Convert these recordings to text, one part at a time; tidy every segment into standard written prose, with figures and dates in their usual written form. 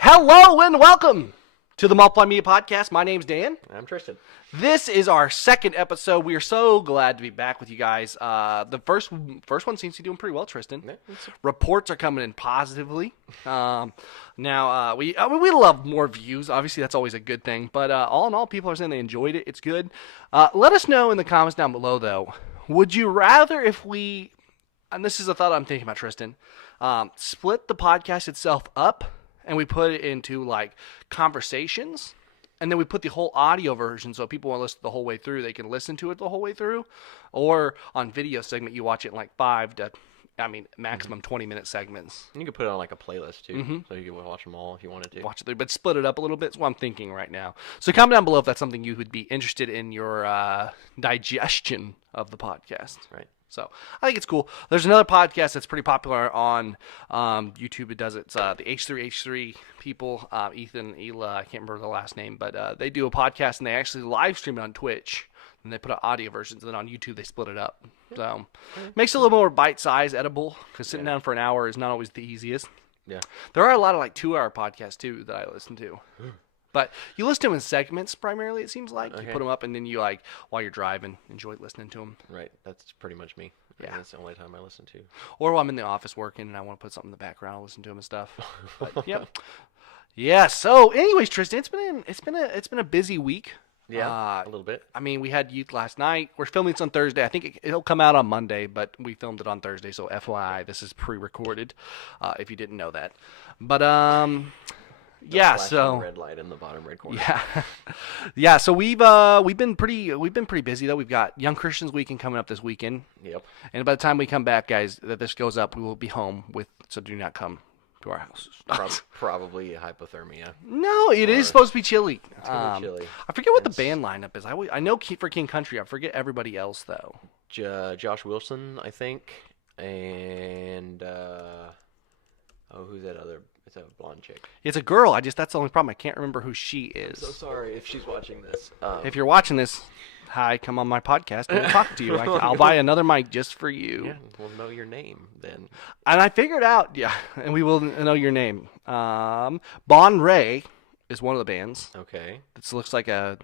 Hello and welcome to the Multiply Media Podcast. My name's Dan. I'm Tristan. This is our second episode. We are so glad to be back with you guys. The first one seems to be doing pretty well, Tristan. Yeah, Reports are coming in positively. Now we love more views. Obviously, that's always a good thing. But all in all, people are saying they enjoyed it. It's good. Let us know in the comments down below, though. Would you rather if we, and this is a thought I'm thinking about, Tristan, split the podcast itself up and we put it into like conversations, and then we put the whole audio version so if people want to listen the whole way through, they can listen to it the whole way through, or on video segment you watch it in like maximum 20-minute segments. You could put it on like a playlist too, so you could watch them all if you wanted to. Watch it through, but split it up a little bit. That's what I'm thinking right now. So comment down below if that's something you would be interested in your digestion of the podcast. Right. So I think it's cool. There's another podcast that's pretty popular on YouTube. It does it's the H3H3 people, Ethan, Ela, I can't remember the last name, but they do a podcast and they actually live stream it on Twitch. And they put out audio versions, and then on YouTube they split it up. So makes it a little more bite-sized, edible, because sitting down for an hour is not always the easiest. Yeah. There are a lot of like 2-hour podcasts too that I listen to. But you listen to them in segments primarily, it seems like. Okay. You put them up, and then you, like, while you're driving, enjoy listening to them. Right. That's pretty much me. Yeah. That's the only time I listen to. Or while I'm in the office working and I want to put something in the background, I'll listen to them and stuff. But, yep. Yeah, so anyways, Tristan, it's been a busy week. Yeah, a little bit. I mean, we had youth last night. We're filming this on Thursday. I think it'll come out on Monday, but we filmed it on Thursday, so FYI, this is pre-recorded, if you didn't know that. But, yeah, so red light in the bottom red corner. Yeah, yeah. So we've been pretty busy though. We've got Young Christians Weekend coming up this weekend. Yep. And by the time we come back, guys, that this goes up, we will be home with. So do not come to our houses. Probably hypothermia. No, it is supposed to be chilly. It's gonna be chilly. I forget what the band lineup is. I know for King Country. I forget everybody else though. Josh Wilson, I think, and who's that other? It's a blonde chick. It's a girl. That's the only problem. I can't remember who she is. I'm so sorry if she's watching this. If you're watching this, hi, come on my podcast and we'll talk to you. I'll buy another mic just for you. Yeah, we'll know your name then. And I figured out, and we will know your name. Bon Ray is one of the bands. Okay. This looks like a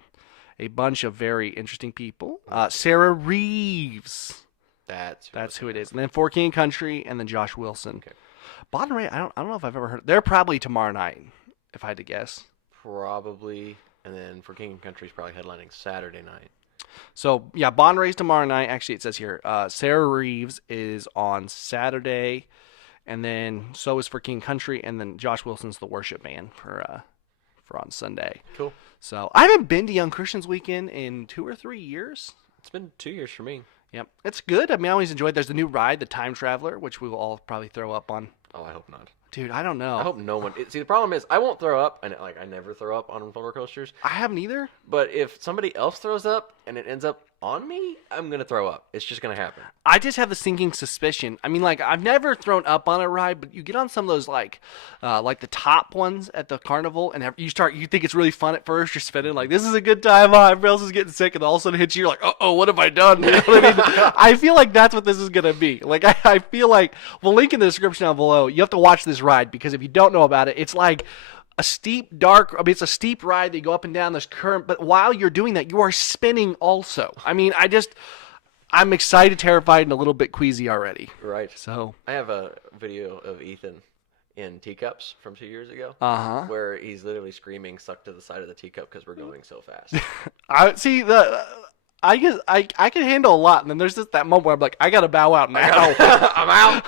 bunch of very interesting people. Sarah Reeves. That's who it is. And then For King Country, and then Josh Wilson. Okay. Bon Ray, I don't know if I've ever heard. They're probably tomorrow night, if I had to guess. Probably, and then For King Country's probably headlining Saturday night. So yeah, Bon Ray's tomorrow night. Actually, it says here Sarah Reeves is on Saturday, and then so is For King Country, and then Josh Wilson's the worship band for on Sunday. Cool. So I haven't been to Young Christians Weekend in 2 or 3 years. It's been 2 years for me. Yep, it's good. I mean, I always enjoy it. There's the new ride, the Time Traveler, which we will all probably throw up on. Oh, I hope not. Dude, I don't know. I hope no one. See, the problem is I won't throw up, and I never throw up on roller coasters. I haven't either. But if somebody else throws up and it ends up on me, I'm gonna throw up. It's just gonna happen. I just have the sinking suspicion. I mean, like I've never thrown up on a ride, but you get on some of those like the top ones at the carnival, and you think it's really fun at first. You're spinning like this is a good time. Everybody else is getting sick, and all of a sudden it hits you. You're like, oh, what have I done? You know what I mean? I feel like that's what this is gonna be. Like I feel like we'll link in the description down below. You have to watch this ride because if you don't know about it, it's like it's a steep ride. They go up and down this current, but while you're doing that, you are spinning also. I mean, I'm excited, terrified, and a little bit queasy already. Right. So I have a video of Ethan in teacups from 2 years ago. Where he's literally screaming, "Stuck to the side of the teacup" because we're going so fast. I see I guess I can handle a lot, and then there's just that moment where I'm like, I gotta bow out now. I'm out.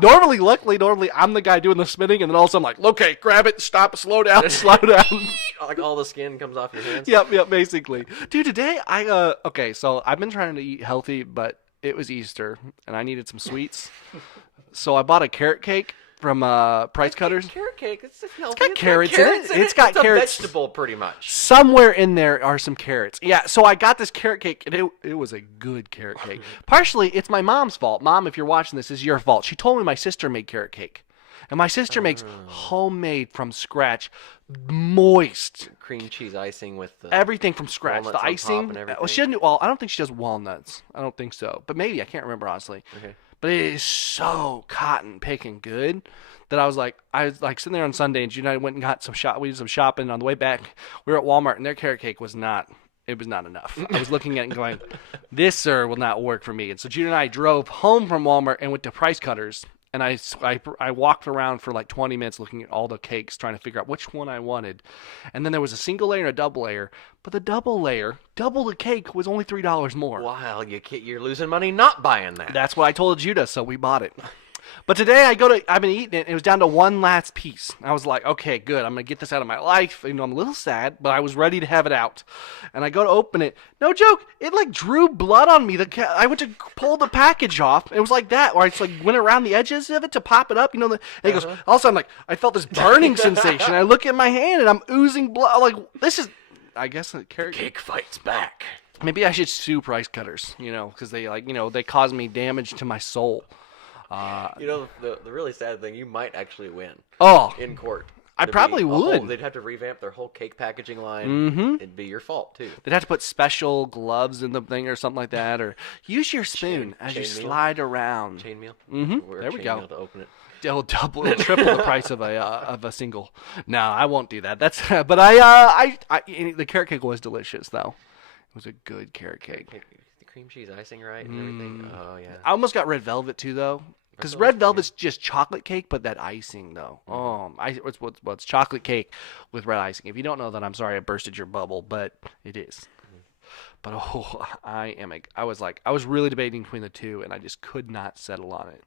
Normally I'm the guy doing the spinning, and then all of a sudden I'm like, okay, grab it, stop, slow down, slow down. Like all the skin comes off your hands. Yep, basically. Dude, today okay, so I've been trying to eat healthy, but it was Easter, and I needed some sweets, so I bought a carrot cake from Price Cutters. Carrot cake, it's healthy. It's got carrots in it. It's got carrots. A vegetable, pretty much. Somewhere in there are some carrots. Yeah, so I got this carrot cake, and it was a good carrot cake. Partially, it's my mom's fault. Mom, if you're watching this, it's your fault. She told me my sister made carrot cake. And my sister makes homemade from scratch, moist. Cream cheese icing with the everything from scratch. The icing. And Well, she doesn't. Well, I don't think she does walnuts. I don't think so. But maybe. I can't remember, honestly. Okay. but it is so cotton picking good that I was like sitting there on Sunday, and Gina and I went and got we did some shopping. On the way back, we were at Walmart, and their carrot cake was not enough. I was looking at it and going, this, sir, will not work for me. And so Gina and I drove home from Walmart and went to Price Cutters. And I walked around for like 20 minutes looking at all the cakes, trying to figure out which one I wanted. And then there was a single layer and a double layer. But the double layer, double the cake, was only $3 more. Wow, you're losing money not buying that. That's what I told Judah, so we bought it. But today I've been eating it, and it was down to one last piece. I was like, okay, good. I'm going to get this out of my life. I'm a little sad, but I was ready to have it out. And I go to open it. No joke. It like drew blood on me. I went to pull the package off. It was like that, where I just like went around the edges of it to pop it up. And it goes, all of a sudden, I felt this burning sensation. I look at my hand, and I'm oozing blood. I'm like, this is, I guess, the cake fights back. Maybe I should sue Price Cutters, because they they caused me damage to my soul. The really sad thing, you might actually win. In court. I probably would. They'd have to revamp their whole cake packaging line. Mm-hmm. It'd be your fault too. They'd have to put special gloves in the thing or something like that, or use your spoon as you slide around. Chainmail. Mm-hmm. There we go. To open it. They'll double, triple the price of a single. No, I won't do that. But the carrot cake was delicious though. It was a good carrot cake. The cream cheese icing right and everything. Oh yeah. I almost got red velvet too though. Because red velvet's just chocolate cake, but that icing though. It's chocolate cake with red icing. If you don't know that, I'm sorry I bursted your bubble, but it is. But I was really debating between the two, and I just could not settle on it.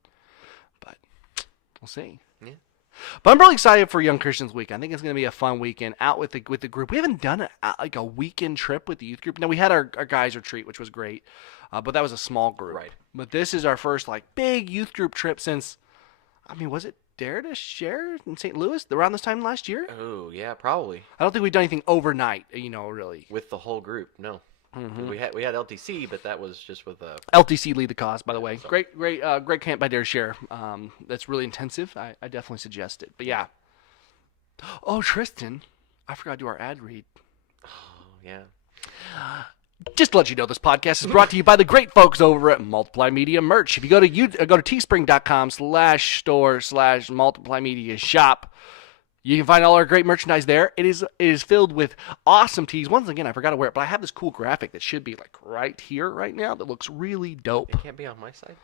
But we'll see. Yeah. But I'm really excited for Young Christians Week. I think it's going to be a fun weekend out with the group. We haven't done a weekend trip with the youth group. Now we had our guys retreat, which was great, but that was a small group. Right. But this is our first big youth group trip since, was it Dare to Share in St. Louis around this time last year? Oh yeah, probably. I don't think we've done anything overnight. Really. With the whole group, no. Mm-hmm. We had LTC, but that was just with LTC lead the cause, by the way. So. Great camp by Dare to Share. That's really intensive. I definitely suggest it. But yeah. Oh, Tristan, I forgot to do our ad read. Oh yeah. Just to let you know, this podcast is brought to you by the great folks over at Multiply Media Merch. If you go to teespring.com/store/Multiply Media Shop, you can find all our great merchandise there. It is filled with awesome tees. Once again, I forgot to wear it, but I have this cool graphic that should be right here right now that looks really dope. It can't be on my side.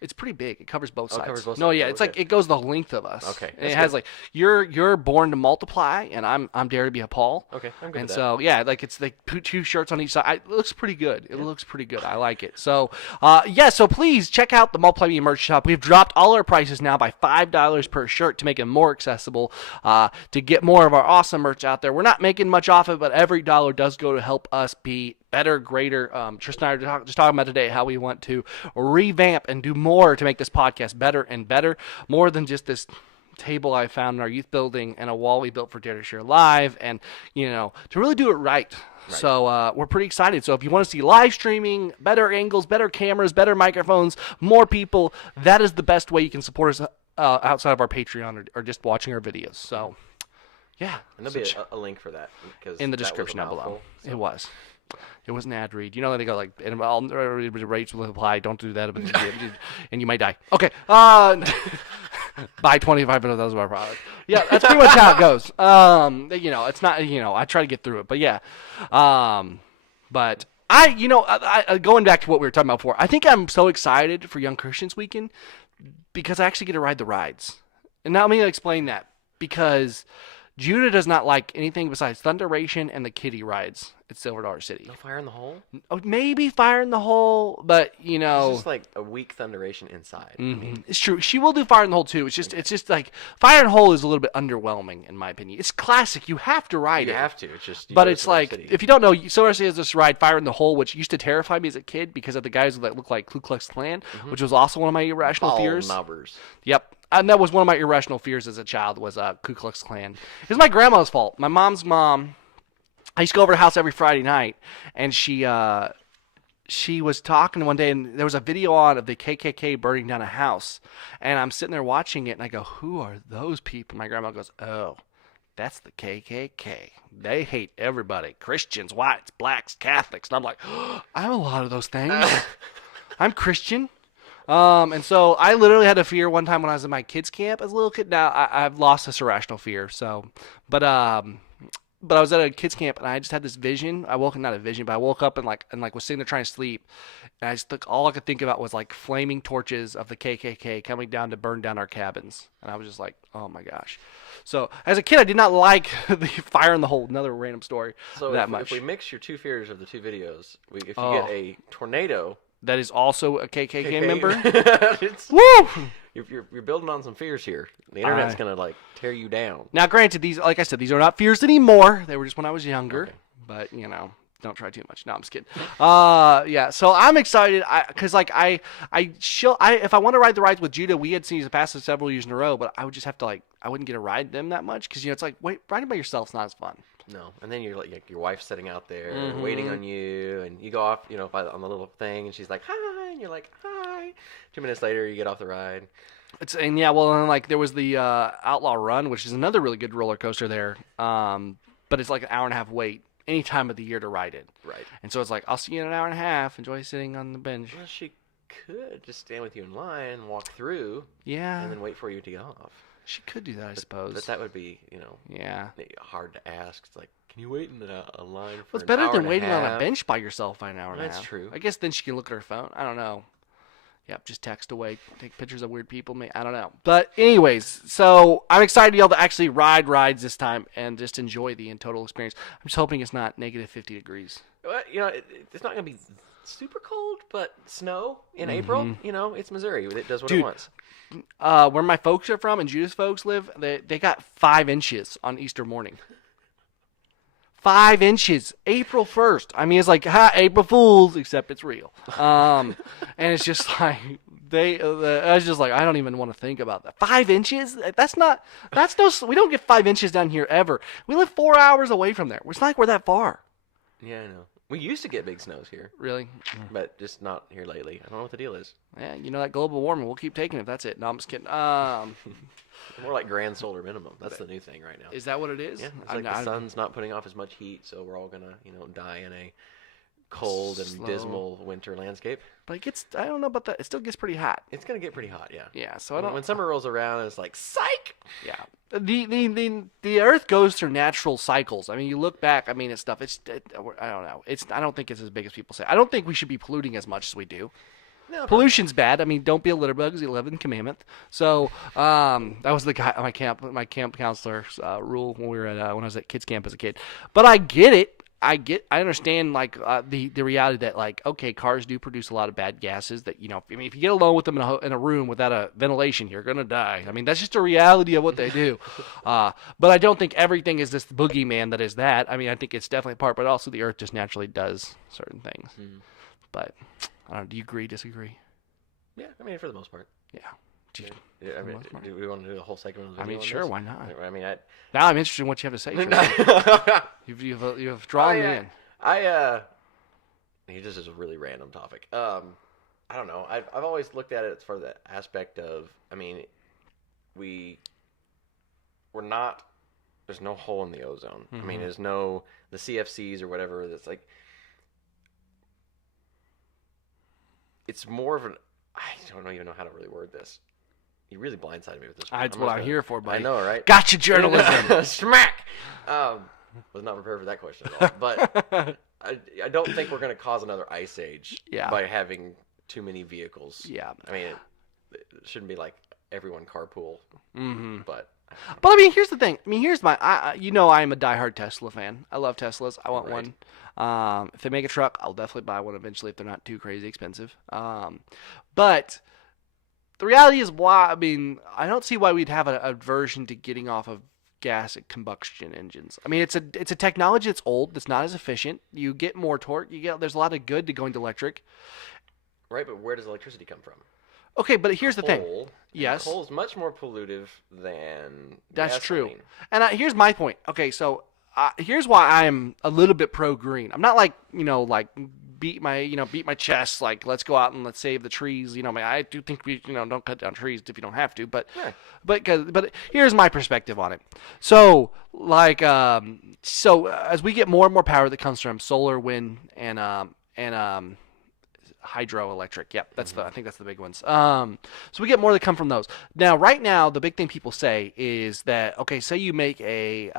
It's pretty big. It covers both sides. It covers both no, sides. Yeah, it's it goes the length of us. Okay. And it has you're born to multiply, and I'm dare to be a Paul. Okay, I'm good and with so that. yeah, it's two shirts on each side. It looks pretty good. It looks pretty good. I like it. So so please check out the Multiply Media merch shop. We've dropped all our prices now by $5 per shirt to make it more accessible. To get more of our awesome merch out there. We're not making much off it, but every dollar does go to help us be better, greater. Tristan and I are just talking about today how we want to revamp and do more to make this podcast better and better. More than just this table I found in our youth building and a wall we built for Dare to Share Live, and to really do it right. So we're pretty excited. So if you want to see live streaming, better angles, better cameras, better microphones, more people, that is the best way you can support us outside of our Patreon or just watching our videos. So yeah, and there'll be a link for that in the description down below. So. It was. It was an ad read. You know that they go and all rates will apply. Don't do that, and you might die. Okay. Buy 25 of those of our products. Yeah, that's pretty much how it goes. It's not. I try to get through it, but yeah. But I going back to what we were talking about before. I think I'm so excited for Young Christians Weekend because I actually get to ride the rides, and now let me explain that because Judah does not like anything besides Thunderation and the kiddie rides at Silver Dollar City. No Fire in the Hole? Oh, maybe Fire in the Hole, but It's just like a weak Thunderation inside. Mm-hmm. It's true. She will do Fire in the Hole too. It's just like Fire in the Hole is a little bit underwhelming in my opinion. It's classic. You have to ride it. You have to. It's just. But it's like if you don't know, Silver Dollar City has this ride Fire in the Hole, which used to terrify me as a kid because of the guys that look like Ku Klux Klan, which was also one of my irrational fears. Knobbers. Yep. And that was one of my irrational fears as a child was Ku Klux Klan. It was my grandma's fault. My mom's mom. I used to go over to her house every Friday night, and she was talking one day, and there was a video on of the KKK burning down a house, and I'm sitting there watching it, and I go, "Who are those people?" My grandma goes, "Oh, that's the KKK. They hate everybody: Christians, whites, blacks, Catholics." And I'm like, "I'm a lot of those things. I'm Christian. And so I literally had a fear one time when I was in my kids' camp as a little kid. Now I've lost this irrational fear. So, but I was at a kids' camp and I just had this vision. I woke not a vision, but I woke up and was sitting there trying to sleep, and all I could think about was like flaming torches of the KKK coming down to burn down our cabins, and I was just like, oh my gosh. So as a kid, I did not like the fire in the hole. Another random story. So that much. If we mix your two fears of the two videos, if you get a tornado that is also a KKK member, woo! You're building on some fears here. The internet's gonna like tear you down. Now, granted, these, like I said, these are not fears anymore. They were just when I was younger. Okay. But don't try too much. No, I'm just kidding. Yeah. So I'm excited because if I want to ride the rides with Judah, we had seen the past several years in a row, but I would just have to I wouldn't get to ride them that much because it's like riding by yourself's not as fun. No, and then you're like your wife's sitting out there waiting on you, and you go off, on the little thing, and she's like, hi, and you're like, hi. 2 minutes later, you get off the ride. There was the Outlaw Run, which is another really good roller coaster there, but it's like an hour and a half wait any time of the year to ride it. Right. And so it's like, I'll see you in an hour and a half. Enjoy sitting on the bench. Well, she could just stand with you in line, walk through, and then wait for you to get off. She could do that, I suppose. But that would be, hard to ask. It's like, can you wait in a line for it's better than waiting on a bench by yourself by an hour and a half. That's true. I guess then she can look at her phone. I don't know. Yep, just text away, take pictures of weird people. I don't know. But anyways, so I'm excited to be able to actually ride rides this time and just enjoy the total experience. I'm just hoping it's not negative 50 degrees. Well, it's not going to be super cold, but snow in April, it's Missouri. It does what it wants. Where my folks are from and Judah's folks live, they got 5 inches on Easter morning. 5 inches, April 1st. I mean, it's like, April Fools, except it's real. And it's just like, I was just like, I don't even want to think about that. 5 inches? We don't get 5 inches down here ever. We live 4 hours away from there. It's not like we're that far. Yeah, I know. We used to get big snows here. Really? But just not here lately. I don't know what the deal is. Yeah, that global warming, we'll keep taking it if that's it. No, I'm just kidding. More like grand solar minimum. That's the new thing right now. Is that what it is? Yeah, it's like the sun's not putting off as much heat, so we're all going to, die in a cold and dismal winter landscape. But I don't know about that. It still gets pretty hot. It's going to get pretty hot, yeah. Yeah, so when summer rolls around, it's like, psych! Yeah. The Earth goes through natural cycles. I mean, you look back, I mean, it's stuff. I don't know. I don't think it's as big as people say. I don't think we should be polluting as much as we do. No, pollution's bad. I mean, don't be a litter bug is the 11th commandment. So that was the guy my camp counselor's rule when when I was at kids camp as a kid. But I get it. I understand the reality that okay, cars do produce a lot of bad gases that if you get alone with them in a room without a ventilation, you're gonna die. I mean, that's just a reality of what they do. But I don't think everything is this boogeyman that is that. I mean, I think it's definitely a part, but also the Earth just naturally does certain things. But I don't know. Do you agree? Disagree? Yeah, I mean, for the most part. Yeah. I mean, do we want to do the whole segment of the video? I mean, sure, why not? I mean, now I'm interested in what you have to say. You've drawn me in. This is a really random topic. I don't know. I've always looked at it for the aspect of, I mean, we're not. There's no hole in the ozone. I mean, there's no the CFCs or whatever. That's like. It's more of an. I don't even know how to really word this. You really blindsided me with this one. That's what I'm here for, buddy. I know, right? Gotcha, journalism. Smack! Was not prepared for that question at all. But I don't think we're going to cause another ice age by having too many vehicles. Yeah. I mean, it shouldn't be like everyone carpool. But I mean, here's the thing. I mean, here's I'm a diehard Tesla fan. I love Teslas. I want one. If they make a truck, I'll definitely buy one eventually if they're not too crazy expensive. But the reality is I don't see why we'd have an aversion to getting off of gas combustion engines. I mean, it's a technology that's old, that's not as efficient. You get more torque. There's a lot of good to going to electric. Right, but where does electricity come from? Okay, but here's the thing. Yes. Coal is much more pollutive than That's gasoline. True. And here's my point. Okay, so here's why I'm a little bit pro-green. I'm not beat my chest let's go out and let's save the trees. I do think we don't cut down trees if you don't have to. But here's my perspective on it. So as we get more and more power that comes from solar, wind, and hydroelectric. Yep, that's I think that's the big ones. So we get more that come from those. Now, right now, the big thing people say is that, okay, say you make a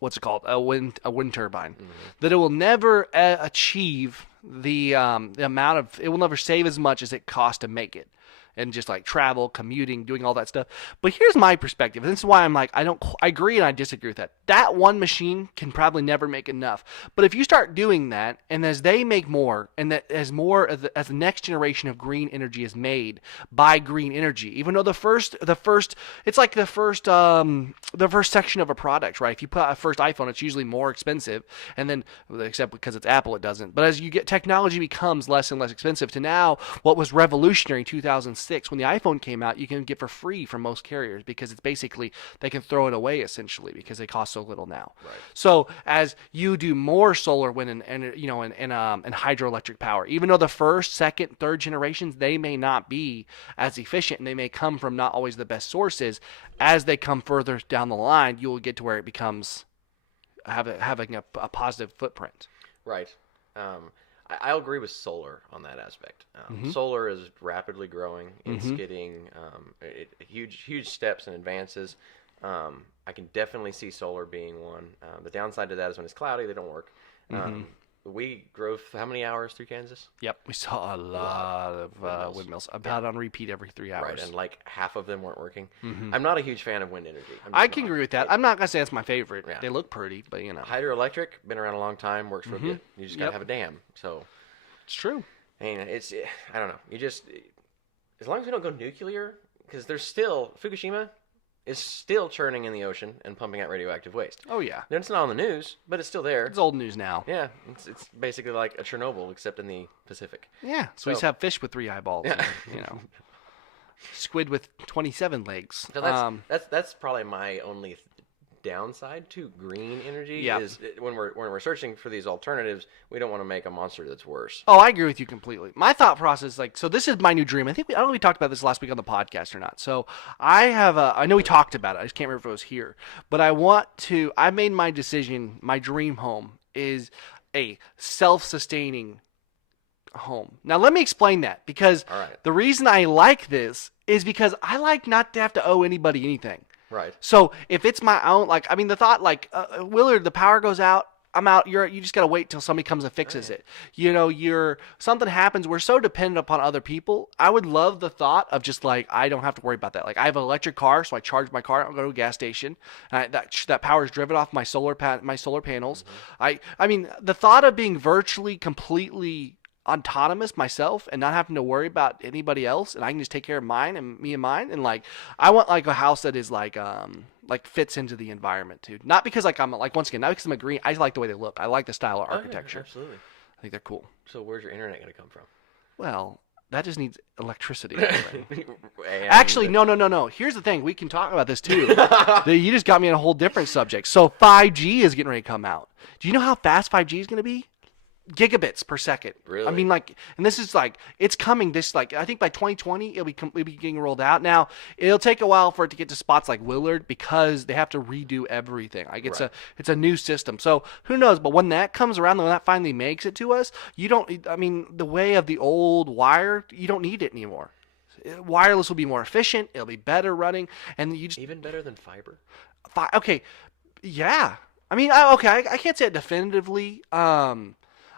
what's it called, a wind turbine, that it will never achieve the amount of, it will never save as much as it costs to make it. And just like travel, commuting, doing all that stuff. But here's my perspective. And this is why I'm like, I agree and I disagree with that. That one machine can probably never make enough. But if you start doing that, and as they make more, and that as more as the next generation of green energy is made by green energy, even though the first it's like the first section of a product, right? If you put out a first iPhone, it's usually more expensive, and then except because it's Apple, it doesn't. But as you get, technology becomes less and less expensive to now what was revolutionary in 2006 when the iPhone came out, you can get for free from most carriers because it's basically they can throw it away essentially because they cost so little now. Right. So as you do more solar, wind, and hydroelectric power, even though the first, second, third generations they may not be as efficient and they may come from not always the best sources, as they come further down the line, you will get to where it becomes having a positive footprint. Right. I'll agree with solar on that aspect. Solar is rapidly growing. It's getting huge steps and advances. I can definitely see solar being one. The downside to that is when it's cloudy, they don't work. We drove how many hours through Kansas? Yep, we saw a lot of windmills. About on repeat every 3 hours. Right, and like half of them weren't working. I'm not a huge fan of wind energy. I can agree with that. I'm not going to say it's my favorite. Yeah. They look pretty, but you know. Hydroelectric, been around a long time, works real good. You just got to have a dam. So it's true. I mean, I don't know. You just, as long as we don't go nuclear, because there's still, Fukushima is still churning in the ocean and pumping out radioactive waste. Oh, yeah. It's not on the news, but it's still there. It's old news now. Yeah. It's basically like a Chernobyl, except in the Pacific. Yeah. So we just have fish with 3 eyeballs. Yeah. And, squid with 27 legs. So that's probably my only downside to green energy is when we're searching for these alternatives, we don't want to make a monster that's worse. Oh, I agree with you completely. My thought process, so this is my new dream. I don't know if we talked about this last week on the podcast or not. So I know we talked about it. I just can't remember if it was here. But I made my decision, my dream home is a self-sustaining home. Now, let me explain that, because the reason I like this is because I like not to have to owe anybody anything. Right. So if it's my own, the thought, Willard, the power goes out, I'm out. You just gotta wait till somebody comes and fixes it. Something happens. We're so dependent upon other people. I would love the thought of just I don't have to worry about that. I have an electric car, so I charge my car. I go to a gas station. And that power is driven off my solar panels. I mean, the thought of being virtually completely autonomous myself and not having to worry about anybody else, and I can just take care of mine and me and mine, and I want a house that is fits into the environment too. Not because I'm once again, not because I'm a green. I just like the way they look. I like the style of architecture. Yeah, absolutely. I think they're cool. So where's your internet going to come from? Well, that just needs electricity. Actually, no. Here's the thing. We can talk about this too. You just got me on a whole different subject. So 5G is getting ready to come out. Do you know how fast 5G is going to be? Gigabits per second. Really? I mean, and this is it's coming. I think by 2020 it'll be getting rolled out. Now it'll take a while for it to get to spots like Willard because they have to redo everything. It's a new system. So who knows? But when that comes around, when that finally makes it to us, the way of the old wire, you don't need it anymore. Wireless will be more efficient. It'll be better running, and you just even better than fiber. Okay, yeah. I mean, I can't say it definitively.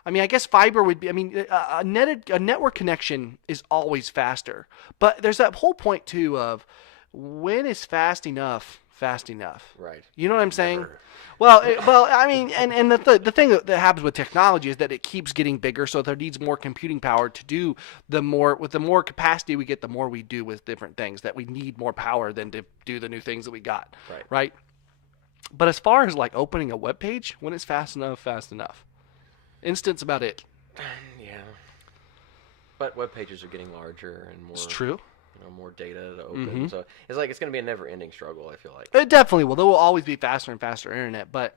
I guess fiber would be. A network connection is always faster, but there's that whole point too of when is fast enough. Right. You know what I'm saying? Never. Well, and the thing that happens with technology is that it keeps getting bigger, so there needs more computing power to do the more capacity we get, the more we do with different things. That we need more power than to do the new things that we got. Right. But as far as opening a web page, when it's fast enough. Instant's about it. Yeah. But web pages are getting larger and more. It's true. More data to open. So it's going to be a never-ending struggle, I feel like. It definitely will. There will always be faster and faster internet, but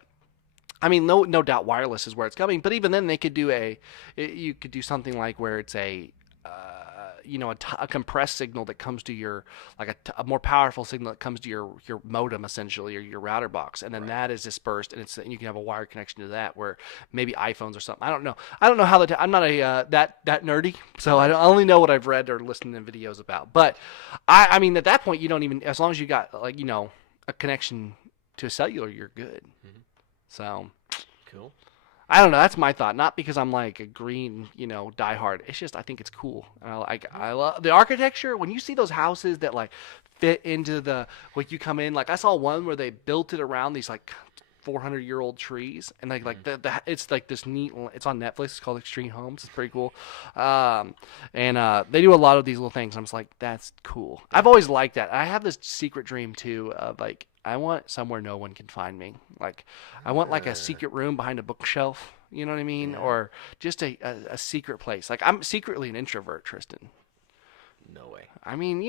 no doubt wireless is where it's coming. But even then, they could do you could do something where it's a compressed signal that comes to your like a more powerful signal that comes to your modem essentially, or your router box, and then that is dispersed, and you can have a wired connection to that, where maybe iPhones or something. I don't know how I'm not a that nerdy, so I only know what I've read or listened to videos about. But I mean at that point you don't even, as long as you got like a connection to a cellular, you're good. So cool. I don't know. That's my thought. Not because I'm like a green, diehard. It's just I think it's cool. I love the architecture. When you see those houses that like fit into the like you come in. Like I saw one where they built it around these like 400-year-old trees, and like it's like this neat. It's on Netflix. It's called Extreme Homes. It's pretty cool. And they do a lot of these little things. I'm just like, that's cool. I've always liked that. I have this secret dream too of like, I want somewhere no one can find me. Like, I want like a secret room behind a bookshelf. You know what I mean? Yeah. Or just a secret place. Like, I'm secretly an introvert, Tristan. No way. I mean,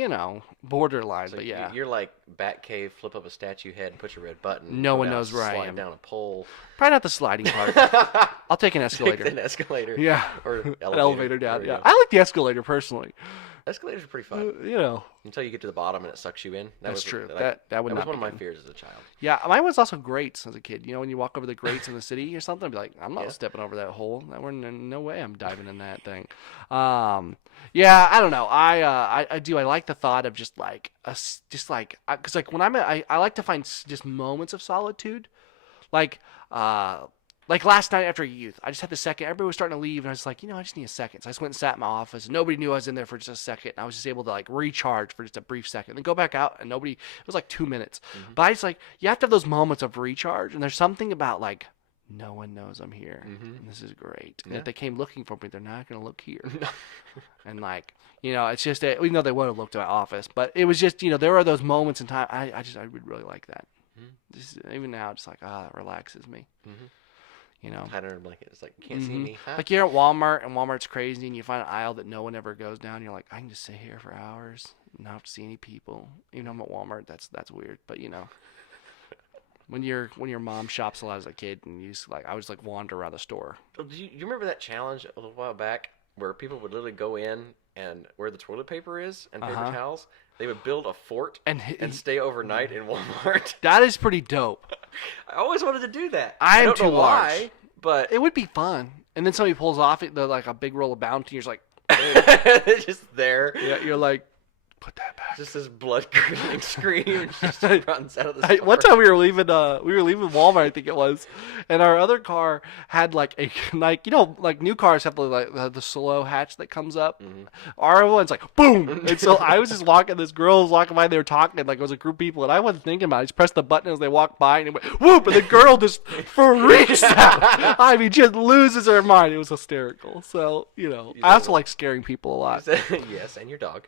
borderline, So but yeah. You're like Batcave, flip up a statue head, and push a red button. No go one down, knows where I slide am. down a pole. Probably not the sliding part. I'll take an escalator. Take an escalator. Yeah. Or An elevator down. There Yeah. you go. I like the escalator personally. Escalators are pretty fun. Until you get to the bottom and it sucks you in. That's true. Like, That would that not was one be of my good. fears as a child. Yeah, mine was also grates as a kid. When you walk over the grates in the city or something, I'd be like, I'm not Yeah. stepping over that hole. No way I'm diving in that thing. Yeah, I don't know. I do. I like the thought of just like because like when I like to find just moments of solitude, like last night after youth, I just had the second. Everybody was starting to leave, and I was like, I just need a second. So I just went and sat in my office, and nobody knew I was in there for just a second. And I was just able to like recharge for just a brief second, then go back out, and nobody. It was like 2 minutes, but I just like you have to have those moments of recharge, and there's something about like no one knows I'm here, and this is great. And if they came looking for me, they're not gonna look here. And like it's just even though they would have looked at my office, but it was just there are those moments in time. I would really like that. Just even now, just like it relaxes me. Hide under a blanket. It's like, you can't see me. Huh? Like you're at Walmart, and Walmart's crazy, and you find an aisle that no one ever goes down. You're like, I can just sit here for hours and not have to see any people. Even though I'm at Walmart, that's weird. But when your mom shops a lot as a kid, and you just like, I would just like wander around the store. Do you remember that challenge a little while back where people would literally go in and where the toilet paper is and paper towels, they would build a fort and stay overnight in Walmart? That is pretty dope. I always wanted to do that. I don't am know too why, large, but it would be fun. And then somebody pulls off like a big roll of Bounty, and you're just like, it's just there. yeah, you're like, put that back. Just this blood-curdling scream just runs out of the store. One time we were leaving Walmart, I think it was, and our other car had like a like new cars have the slow hatch that comes up. Our one's like boom, and so I was just walking. This girl was walking by, they were talking like it was a group of people, and I wasn't thinking about it. I just pressed the button as they walked by, and it went whoop, and the girl just freaks out. I mean, just loses her mind. It was hysterical. So I also like scaring people a lot. Yes, and your dog.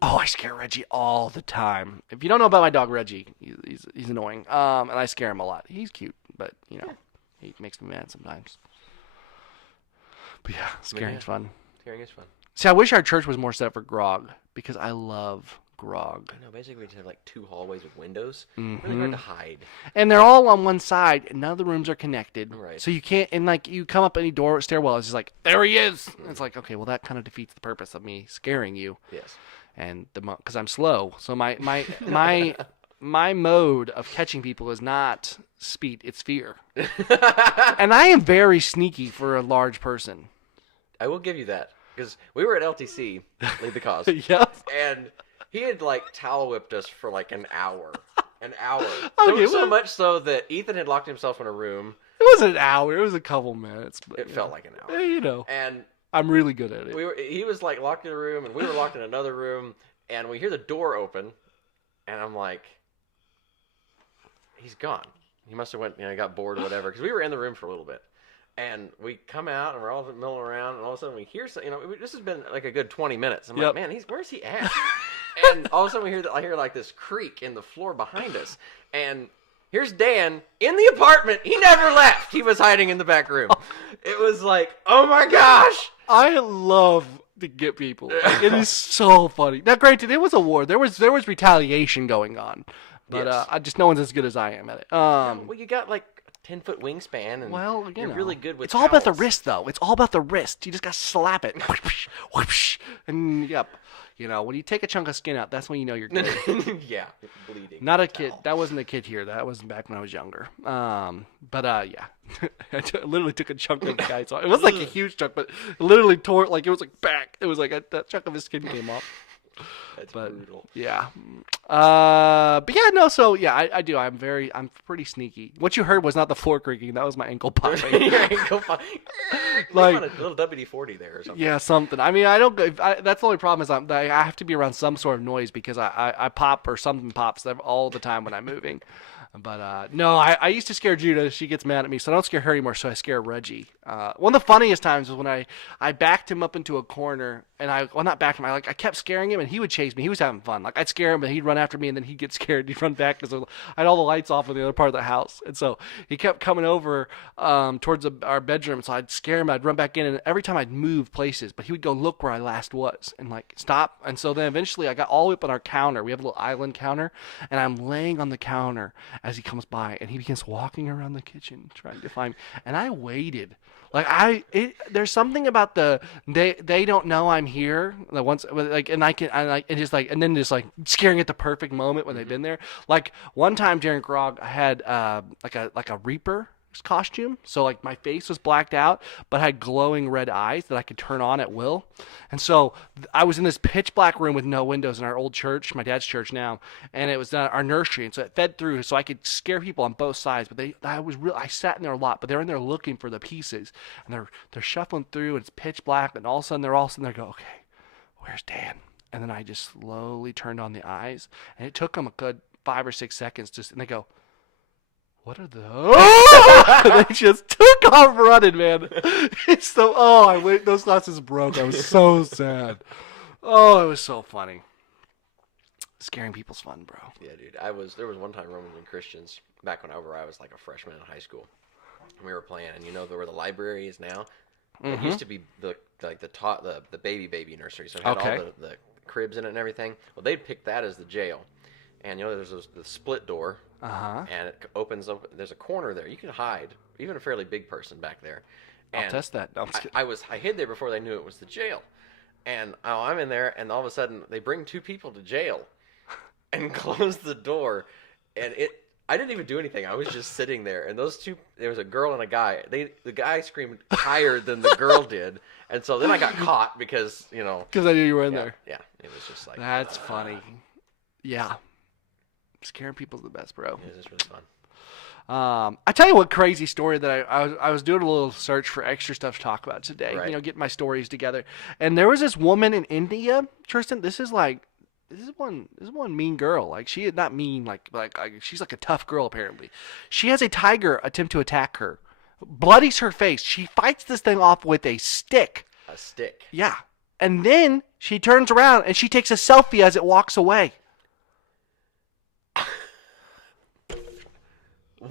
Oh, I scare Reggie all the time. If you don't know about my dog Reggie, he's annoying. And I scare him a lot. He's cute, but he makes me mad sometimes. But yeah, scaring's fun. Scaring is fun. See, I wish our church was more set for grog, because I love grog. I know. Basically, we just have like 2 hallways with windows. Really hard to hide. And they're all on one side, and none of the rooms are connected. Right. So you can't, and like you come up any stairwell, it's just like, there he is. And it's like, okay, well that kind of defeats the purpose of me scaring you. Yes. And because I'm slow, so my mode of catching people is not speed; it's fear. And I am very sneaky for a large person. I will give you that, because we were at LTC, Lead the Cause. Yep. And he had like towel whipped us for like an hour. Okay, So much so that Ethan had locked himself in a room. It wasn't an hour; it was a couple minutes. But, It felt like an hour. And I'm really good at it. he was like locked in a room, and we were locked in another room, and we hear the door open, and I'm like, he's gone. He must have went, got bored or whatever, because we were in the room for a little bit. And we come out, and we're all milling around, and all of a sudden we hear something. This has been like a good 20 minutes. I'm like, man, where's he at? And all of a sudden I hear like this creak in the floor behind us, and here's Dan in the apartment. He never left. He was hiding in the back room. It was like, oh my gosh. I love to get people. It is so funny. Now, granted, it was a war. There was retaliation going on, but Yes. I just no one's as good as I am at it. Well, you got like 10-foot wingspan, and Well, you're really good with it's all about the towels. wrist, though. It's all about the wrist. You just got to slap it. Whoosh, whoosh, and yep. When you take a chunk of skin out, that's when you know you're good. Yeah, bleeding. Not a kid. That wasn't a kid here. That wasn't back when I was younger. Yeah. Literally took a chunk of the guy's off. It was like a huge chunk, but literally tore it. Like, it was like back. It was like that chunk of his skin came off. That's But brutal. yeah. But yeah, no. So yeah, I do. I'm pretty sneaky. What you heard was not the floor creaking. That was my ankle popping. Your ankle Like- on a little WD-40 there or something. Yeah, something. I mean, I don't. That's the only problem is I have to be around some sort of noise because I pop or something pops all the time when I'm moving. But no, I used to scare Judah. She gets mad at me, so I don't scare her anymore. So I scare Reggie. One of the funniest times was when I backed him up into a corner, and not backed him. I kept scaring him, and he would chase me. He was having fun. Like, I'd scare him, and he'd run after me, and then he'd get scared. And he'd run back because I had all the lights off in the other part of the house, and so he kept coming over towards our bedroom. So I'd scare him. I'd run back in, and every time I'd move places, but he would go look where I last was and stop. And so then eventually I got all the way up on our counter. We have a little island counter, and I'm laying on the counter as he comes by, and he begins walking around the kitchen trying to find me. And I waited. There's something about they don't know I'm here. And then just scaring at the perfect moment when they've been there. Like one time during Grog, I had like a Reaper costume, so my face was blacked out, but had glowing red eyes that I could turn on at will. And so I was in this pitch black room with no windows in our old church, my dad's church now, and it was our nursery, and so it fed through, so I could scare people on both sides. But I sat in there a lot, but they're in there looking for the pieces, and they're shuffling through, and it's pitch black, and all of a sudden they go, okay, where's Dan? And then I just slowly turned on the eyes, and it took them a good 5 or 6 seconds, and they go, what are those? They just took off running, man. Those glasses broke. I was so sad. Oh, it was so funny. Scaring people's fun, bro. Yeah, dude. There was one time Romans and Christians back when I was like a freshman in high school, and we were playing. And where the library is now? It used to be the baby nursery, so it had all the cribs in it and everything. Well, they'd pick that as the jail. And there's the split door, and it opens up. There's a corner there. You can hide, even a fairly big person back there. And I'll test that. No, I'm just kidding. I hid there before they knew it was the jail. And I'm in there, and all of a sudden they bring 2 people to jail, and close the door. And I didn't even do anything. I was just sitting there, and there was a girl and a guy. The guy screamed higher than the girl did, and so then I got caught because because I knew you were in there. Yeah, it was just like that's funny. Yeah. Scaring people's the best, bro. It was just really fun. I tell you what crazy story that I was doing a little search for extra stuff to talk about today. Right. Getting my stories together. And there was this woman in India, Tristan. This is one mean girl. She is not mean. She's like a tough girl apparently. She has a tiger attempt to attack her, bloodies her face. She fights this thing off with a stick. A stick. Yeah, and then she turns around and she takes a selfie as it walks away.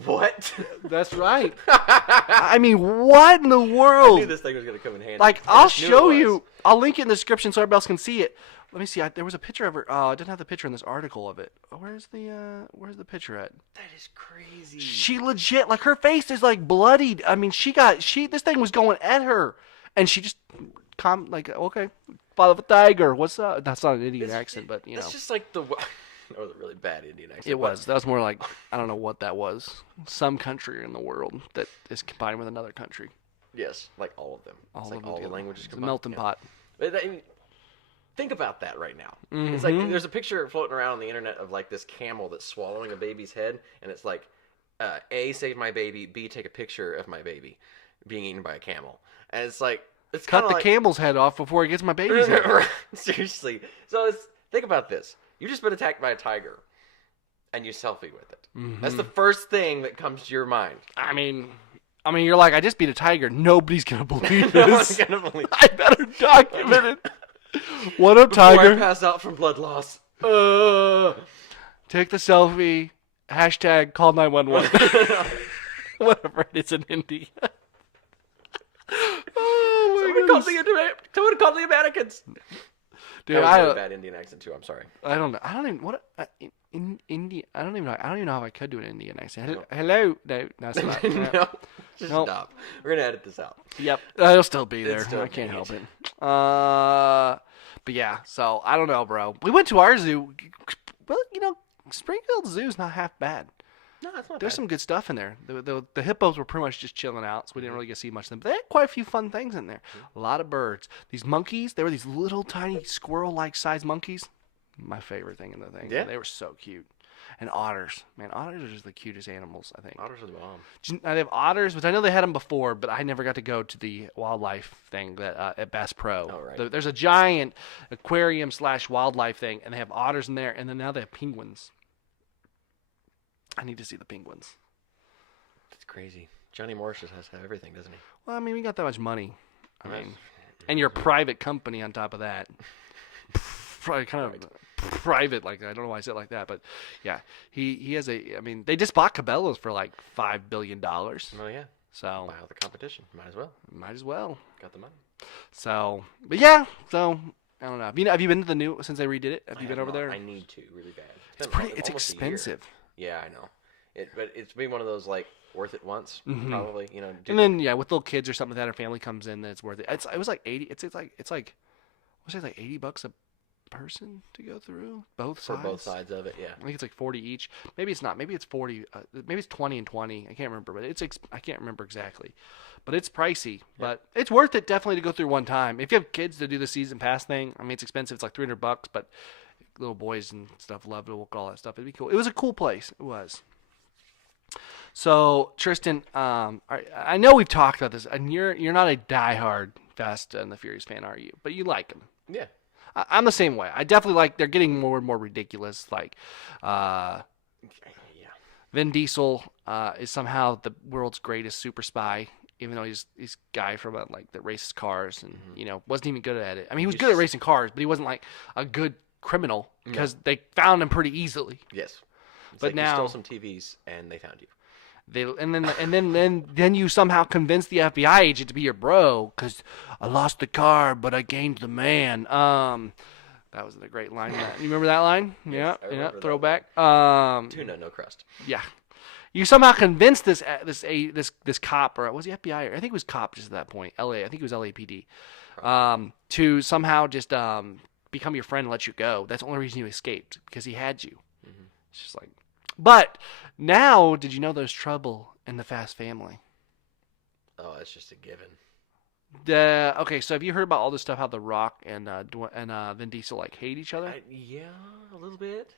What? That's right. I mean, what in the world? I knew this thing was going to come in handy. I'll show you. I'll link it in the description so everybody else can see it. Let me see. There was a picture of her. I didn't have the picture in this article of it. Where's the picture at? That is crazy. She legit, her face is bloodied. I mean, this thing was going at her, and she just okay, father of a tiger. What's up? That's not an Indian accent, but It's just like the. That was a really bad Indian accent. It was. That was more like, I don't know what that was. Some country in the world that is combined with another country. Yes, like all of them. All the languages it's a combined. melting pot. Think about that right now. Mm-hmm. It's like there's a picture floating around on the internet of this camel that's swallowing a baby's head, and it's like, A, save my baby, B, take a picture of my baby being eaten by a camel. And it's cut the camel's head off before it gets my baby's head. Seriously. So think about this. You've just been attacked by a tiger, and you selfie with it. Mm-hmm. That's the first thing that comes to your mind. I mean, you're like, I just beat a tiger. Nobody's gonna believe No this. one's gonna believe. I better document it. What up, tiger? Before I pass out from blood loss. Take the selfie. # call 911. Whatever it is in India. Someone call the Americans. Dude, That was a really bad Indian accent too. I'm sorry. I don't know. I don't even what in India. I don't even know. I don't even know how I could do an Indian accent. Hello. No, it's not. No, just Nope. stop. We're gonna edit this out. Yep, it'll still be there. Still I can't dang help it. it. But yeah. So I don't know, bro. We went to our zoo. Well, Springfield Zoo's not half bad. No, that's not There's bad. some good stuff in there. The hippos were pretty much just chilling out, so we didn't really get to see much of them. But they had quite a few fun things in there. A lot of birds. These monkeys, they were these little tiny squirrel-like sized monkeys. My favorite thing in the thing. Yeah. They were so cute. And otters. Man, otters are just the cutest animals, I think. Otters are the bomb. They have otters, which I know they had them before, but I never got to go to the wildlife thing that at Bass Pro. Oh, right. There's a giant aquarium / wildlife thing, and they have otters in there, and then now they have penguins. I need to see the penguins. That's crazy. Johnny Morris just has to have everything, doesn't he? Well, I mean, we got that much money. I Right. mean, and you're a private company on top of that. Probably kind of private, like I don't know why I said it like that, but yeah, he has a. I mean, they just bought Cabela's for like $5 billion. Oh yeah. So Buy out the competition. Might as well. Got the money. So, but yeah, so I don't know. Have you been to the new since they redid it? Have you been over not. there? I need to really bad. It's been It's almost a year. expensive. Yeah, I know. But it's been one of those like worth it once, Mhm. probably. And then yeah, with little kids or something like that, or family comes in, then it's worth it. It was like 80. It's like what's it like $80 a person to go through both for sides. both sides of it, yeah. I think it's like 40 each. Maybe it's not. Maybe it's 40. Maybe it's 20 and 20. I can't remember, but I can't remember exactly. But it's pricey. But it's worth it definitely to go through one time. If you have kids to do the season pass thing, I mean it's expensive. It's like $300, but little boys and stuff love to look at all that stuff. It'd be cool. It was a cool place. It was. So Tristan, I know we've talked about this, and you're not a diehard Fast and the Furious fan, are you? But you like them. Yeah. I'm the same way. I definitely like. They're getting more and more ridiculous. Like, Yeah. Vin Diesel is somehow the world's greatest super spy, even though he's guy from that races cars and wasn't even good at it. I mean, he was good at racing cars, but he wasn't like a good criminal because they found him pretty easily. Yes. It's But like now- you stole some TVs and they found you. Then you somehow convince the FBI agent to be your bro because I lost the car, but I gained the man. That was a great line. You remember that line? Yes, I Yeah. remember that Throwback. Tuna, no crust. Yeah. You somehow convinced this cop, or was he FBI? I think it was cop just at that point. LA. I think it was LAPD. To somehow just become your friend and let you go. That's the only reason you escaped, because he had you. Mm-hmm. It's just like. But now, did you know there's trouble in the Fast family? Oh, that's just a given. Okay, so have you heard about all this stuff? How The Rock and Vin Diesel hate each other? Yeah, a little bit.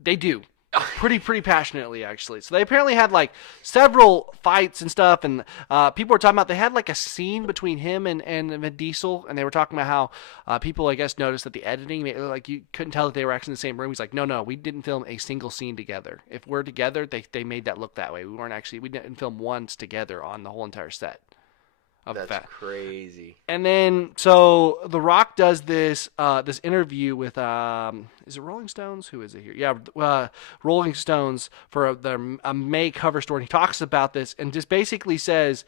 They do. Pretty passionately, actually. So they apparently had several fights and stuff, and people were talking about they had a scene between him and Vin Diesel, and they were talking about how people, I guess, noticed that the editing, you couldn't tell that they were actually in the same room. He's like, no, we didn't film a single scene together. If we're together, they made that look that way. We didn't film once together on the whole entire set. That's crazy. And then, so The Rock does this interview with is it Rolling Stones? Who is it here? Yeah, Rolling Stones for their May cover story. And he talks about this and just basically says,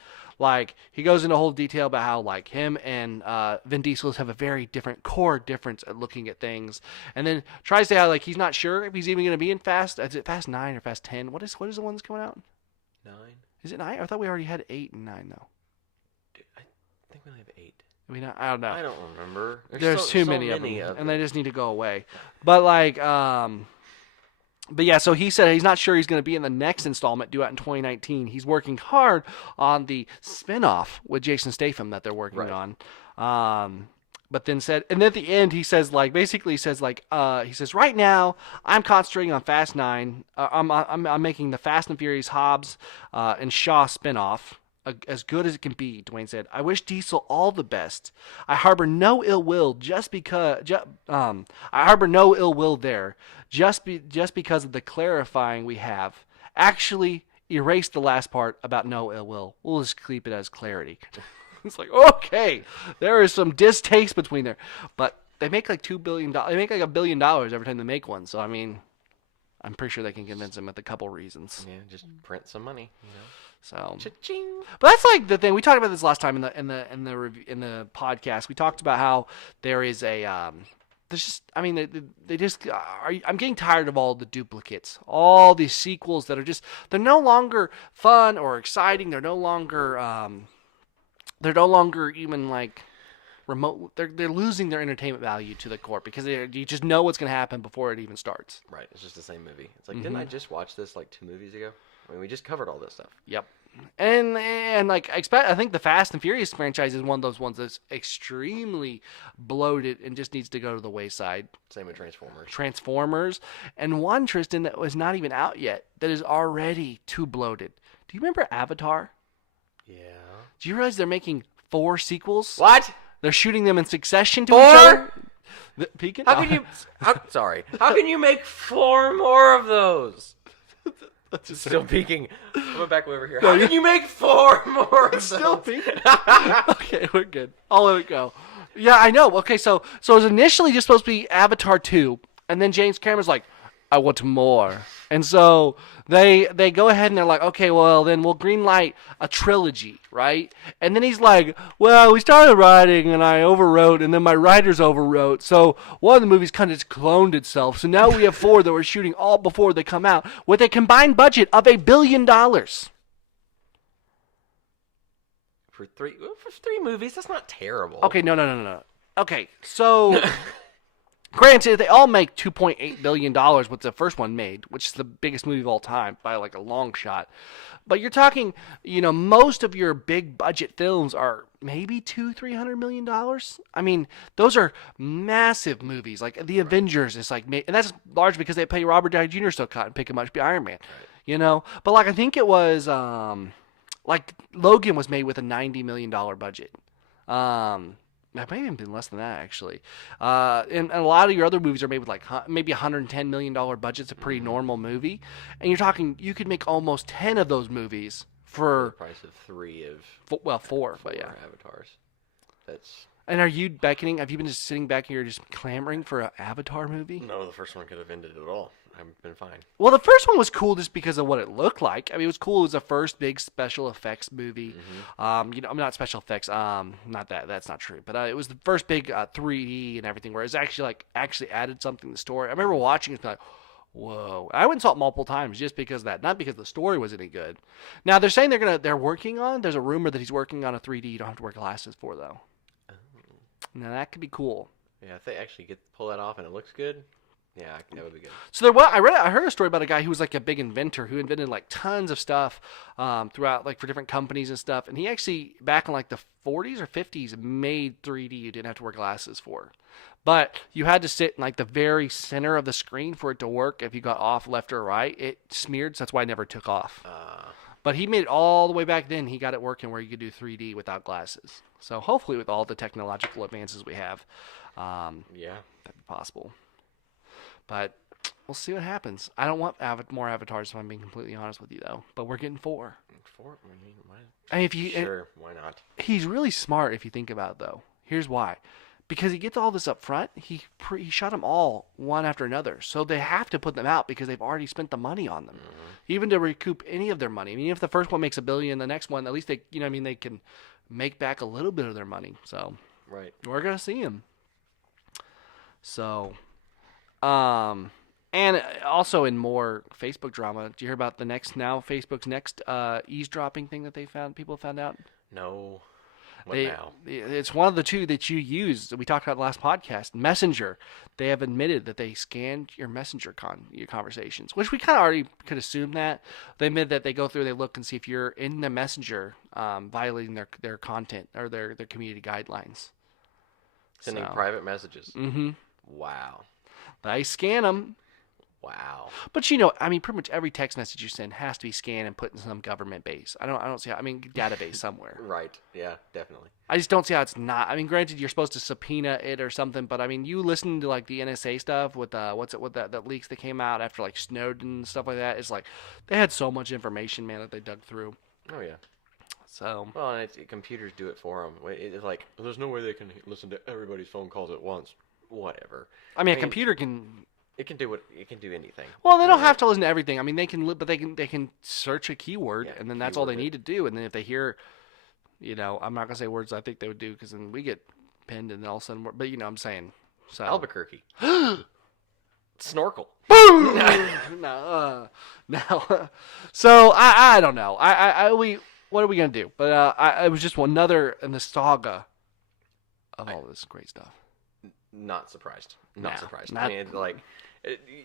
he goes into whole detail about how him and Vin Diesel have a very different core difference at looking at things, and then tries to say he's not sure if he's even going to be in Fast. Is it Fast 9 or Fast 10? What is the one that's coming out? 9. Is it 9? I thought we already had 8 and 9 though. I think we only have 8. I don't know. I don't remember. There's too many of them, and they just need to go away. But but yeah. So he said he's not sure he's going to be in the next installment due out in 2019. He's working hard on the spinoff with Jason Statham that they're working on. But then said, and at the end he says basically says he says right now I'm concentrating on Fast 9. I'm making the Fast and Furious Hobbs and Shaw spinoff. As good as it can be, Dwayne said. I wish Diesel all the best. I harbor no ill will I harbor no ill will there just because of the clarifying we have. Actually, erase the last part about no ill will. We'll just keep it as clarity. It's okay, there is some distaste between there, but they make $2 billion. They make $1 billion every time they make one. So I mean, I'm pretty sure they can convince him with a couple reasons. Yeah, just print some money, So, Cha-ching. but that's like the thing we talked about this last time in the podcast. We talked about how there is a there's just I mean they just I'm getting tired of all the duplicates, all these sequels that are just they're no longer fun or exciting. They're no longer even like remote. They're losing their entertainment value to the core because you just know what's going to happen before it even starts. Right, it's just the same movie. It's like, didn't I just watch this like 2 movies ago? I mean, we just covered all this stuff. Yep. And like I think the Fast and Furious franchise is one of those ones that's extremely bloated and just needs to go to the wayside. Same with Transformers. And one, Tristan, that was not even out yet that is already too bloated. Do you remember Avatar? Yeah. Do you realize they're making 4 sequels? What? They're shooting them in succession to 4? each other. Peeking? How can you? Sorry. How can you make 4 more of those? Still peeking. I'm going back over here. How can you make 4 more of those? Still peeking. Okay, we're good. I'll let it go. Yeah, I know. Okay, so it was initially just supposed to be Avatar 2, and then James Cameron's like, I want more. And so they go ahead and they're like, okay, well, then we'll greenlight a trilogy, right? And then he's like, well, we started writing and I overwrote and then my writers overwrote. So one of the movies kind of just cloned itself. So now we have 4 that we're shooting all before they come out with a combined budget of $1 billion. For 3 movies, that's not terrible. Okay, no. Okay, so... Granted, they all make $2.8 billion, what the first one made, which is the biggest movie of all time by like a long shot. But you're talking, most of your big budget films are maybe $200-300 million. I mean, those are massive movies. Like The Avengers is like, and that's large because they pay Robert Downey Jr. so cut and pick him up to be Iron Man. Right. But like I think it was like Logan was made with a $90 million budget. It may have been less than that, actually. And a lot of your other movies are made with like maybe $110 million budget's a pretty normal movie. And you're talking, you could make almost 10 of those movies for the price of 3 of... 4, but yeah. Avatars. That's... And are you beckoning? Have you been just sitting back here just clamoring for an Avatar movie? No, the first one could have ended it all. I've been fine. Well, the first one was cool just because of what it looked like. I mean, it was cool. It was the first big special effects movie. Mm-hmm. I'm not special effects. Not that. That's not true. But it was the first big 3D and everything, where it's actually added something to the story. I remember watching it and like, whoa! I went and saw it multiple times just because of that, not because the story was any good. Now they're saying they're working on. There's a rumor that he's working on a 3D you don't have to wear glasses for though. Oh. Now that could be cool. Yeah, if they actually pull that off and it looks good. Yeah, that would be good. So I heard a story about a guy who was like a big inventor who invented like tons of stuff throughout like for different companies and stuff. And he actually back in like the 40s or 50s made 3D you didn't have to wear glasses for. But you had to sit in like the very center of the screen for it to work. If you got off left or right, it smeared. So that's why it never took off. But he made it all the way back then. He got it working where you could do 3D without glasses. So hopefully with all the technological advances we have, that'd be possible. But we'll see what happens. I don't want more avatars, if I'm being completely honest with you, though. But we're getting 4. 4? I mean, sure, why not? He's really smart if you think about it, though. Here's why. Because he gets all this up front, he shot them all one after another. So they have to put them out because they've already spent the money on them. Mm-hmm. Even to recoup any of their money. I mean, if the first one makes $1 billion, the next one, at least they can make back a little bit of their money. So right, we're going to see him. So... and also in more Facebook drama, did you hear about Facebook's next eavesdropping thing that people found out? No. What now? It's one of the 2 that you used that we talked about the last podcast, Messenger. They have admitted that they scanned your Messenger your conversations, which we kind of already could assume that. They admit that they go through, they look and see if you're in the Messenger violating their content or their community guidelines. Sending private messages. Mm-hmm. Wow. They scan them. Wow. But pretty much every text message you send has to be scanned and put in some government base. I don't see how. Database somewhere. Right. Yeah. Definitely. I just don't see how it's not. Granted, you're supposed to subpoena it or something, but you listen to like the NSA stuff with that leaks that came out after like Snowden and stuff like that. It's like they had so much information, man, that they dug through. Oh yeah. So. Well, and computers do it for them. It's like there's no way they can listen to everybody's phone calls at once. Whatever. A computer can It can do anything. Well, they don't have to listen to everything. I mean, but they can search a keyword, Yeah, and then that's all they need to do. And then if they hear, I'm not gonna say words I think they would do, because then we get pinned, and then all of a sudden, but I'm saying, so Albuquerque. Snorkel. boom. No. So I don't know. What are we gonna do? But it was just another in the saga of all this great stuff. Not surprised. Not surprised. Not, I mean,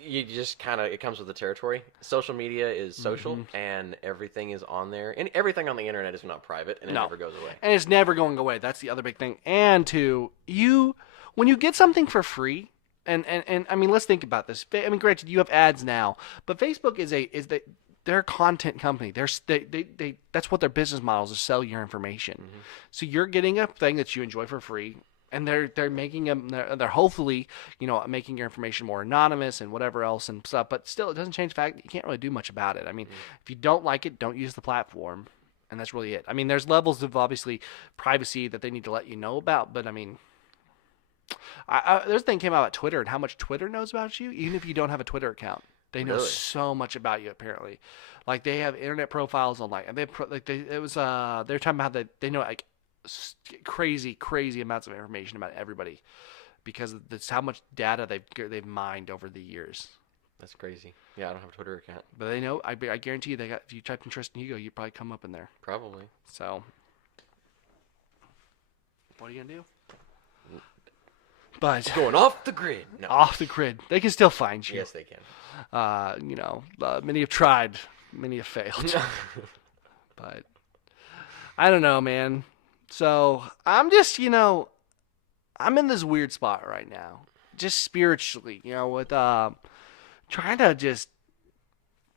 you just kind of, it comes with the territory. Social media is social, and everything is on there. And everything on the internet is not private, and it never goes away. And it's never going away. That's the other big thing. And when you get something for free, and I mean, let's think about this. I mean, granted, you have ads now, but Facebook they're a content company. That's what their business model is, to sell your information. Mm-hmm. So you're getting a thing that you enjoy for free. And they're making them. They're hopefully making your information more anonymous and whatever else and stuff. But still, it doesn't change the fact that you can't really do much about it. I mean, if you don't like it, don't use the platform, and that's really it. I mean, there's levels of obviously privacy that they need to let you know about. But I mean, there's a thing came out about Twitter and how much Twitter knows about you, even if you don't have a Twitter account. They know so much about you apparently. Like they have internet profiles on and they were talking about that they know crazy amounts of information about everybody because that's how much data they've mined over the years. That's crazy. Yeah, I don't have a Twitter account, but they know. I guarantee you, if you typed in Tristan Hugo, you'd probably come up in there. Probably. So, what are you gonna do? But going off the grid. No. Off the grid. They can still find you. Yes, they can. Many have tried, many have failed. But I don't know, man. So I'm just, I'm in this weird spot right now, just spiritually, with trying to just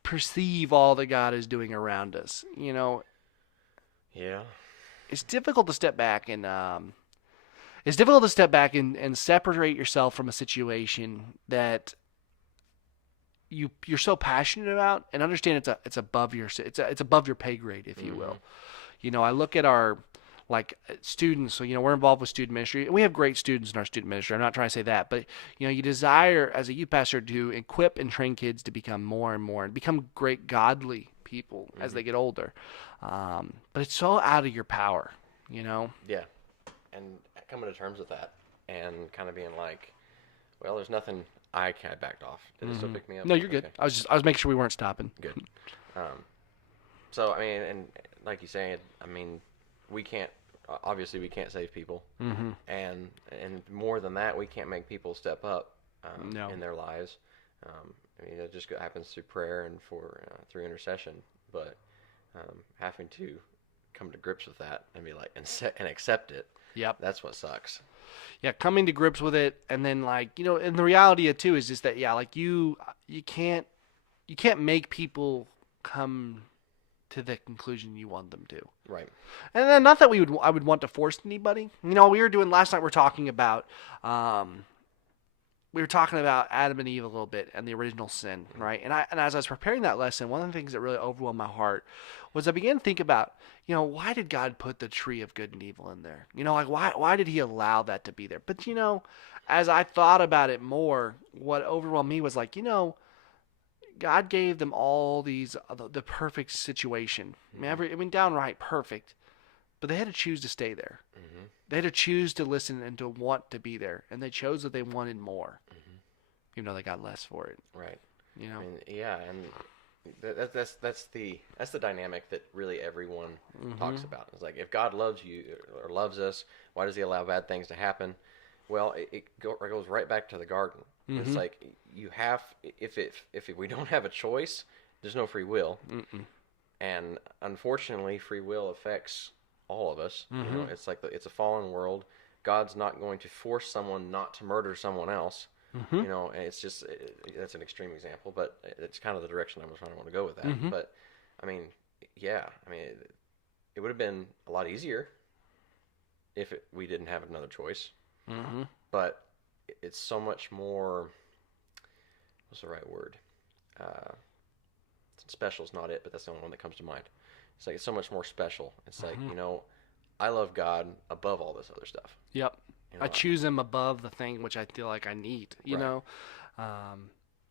perceive all that God is doing around us. Yeah. It's difficult to step back and separate yourself from a situation that you're so passionate about, and understand it's above your pay grade, if you will. I look at our students, so we're involved with student ministry, and we have great students in our student ministry. I'm not trying to say that, but you desire as a youth pastor to equip and train kids to become more and more and become great godly people as they get older. But it's so out of your power, Yeah, and coming to terms with that and kind of being like, well, there's nothing. I backed off. Did it still pick me up? No, you're good. Okay. I was making sure we weren't stopping. Good. So I mean, and like you saying, I mean, we can't. Obviously, we can't save people, and more than that, we can't make people step up in their lives. I mean, it just happens through prayer and through intercession. But having to come to grips with that and be like and accept it. Yep. That's what sucks. Yeah, coming to grips with it, and then and the reality of it too is just that you can't make people come to the conclusion you want them to. Right. And then not that I would want to force anybody. We were doing last night. We were talking about Adam and Eve a little bit and the original sin, right? And as I was preparing that lesson, one of the things that really overwhelmed my heart was I began to think about, why did God put the tree of good and evil in there? Why did he allow that to be there? But as I thought about it more, what overwhelmed me was God gave them all the perfect situation. I mean, downright perfect. But they had to choose to stay there. Mm-hmm. They had to choose to listen and to want to be there. And they chose that they wanted more. Mm-hmm. Even though they got less for it. Right. I mean, yeah, and that's the dynamic that really everyone talks about. It's like, if God loves you or loves us, why does he allow bad things to happen? Well, it goes right back to the garden. Mm-hmm. It's like if we don't have a choice, there's no free will. Mm-mm. And unfortunately, free will affects all of us. Mm-hmm. It's like it's a fallen world. God's not going to force someone not to murder someone else. Mm-hmm. And it's just that's an extreme example, but it's kind of the direction I was trying to want to go with that. Mm-hmm. But I mean, yeah, it would have been a lot easier if we didn't have another choice. Mm-hmm. But it's so much more. What's the right word? Special is not it, but that's the only one that comes to mind. It's like it's so much more special. It's like I love God above all this other stuff. Yep. I choose him above the thing which I feel like I need. You know.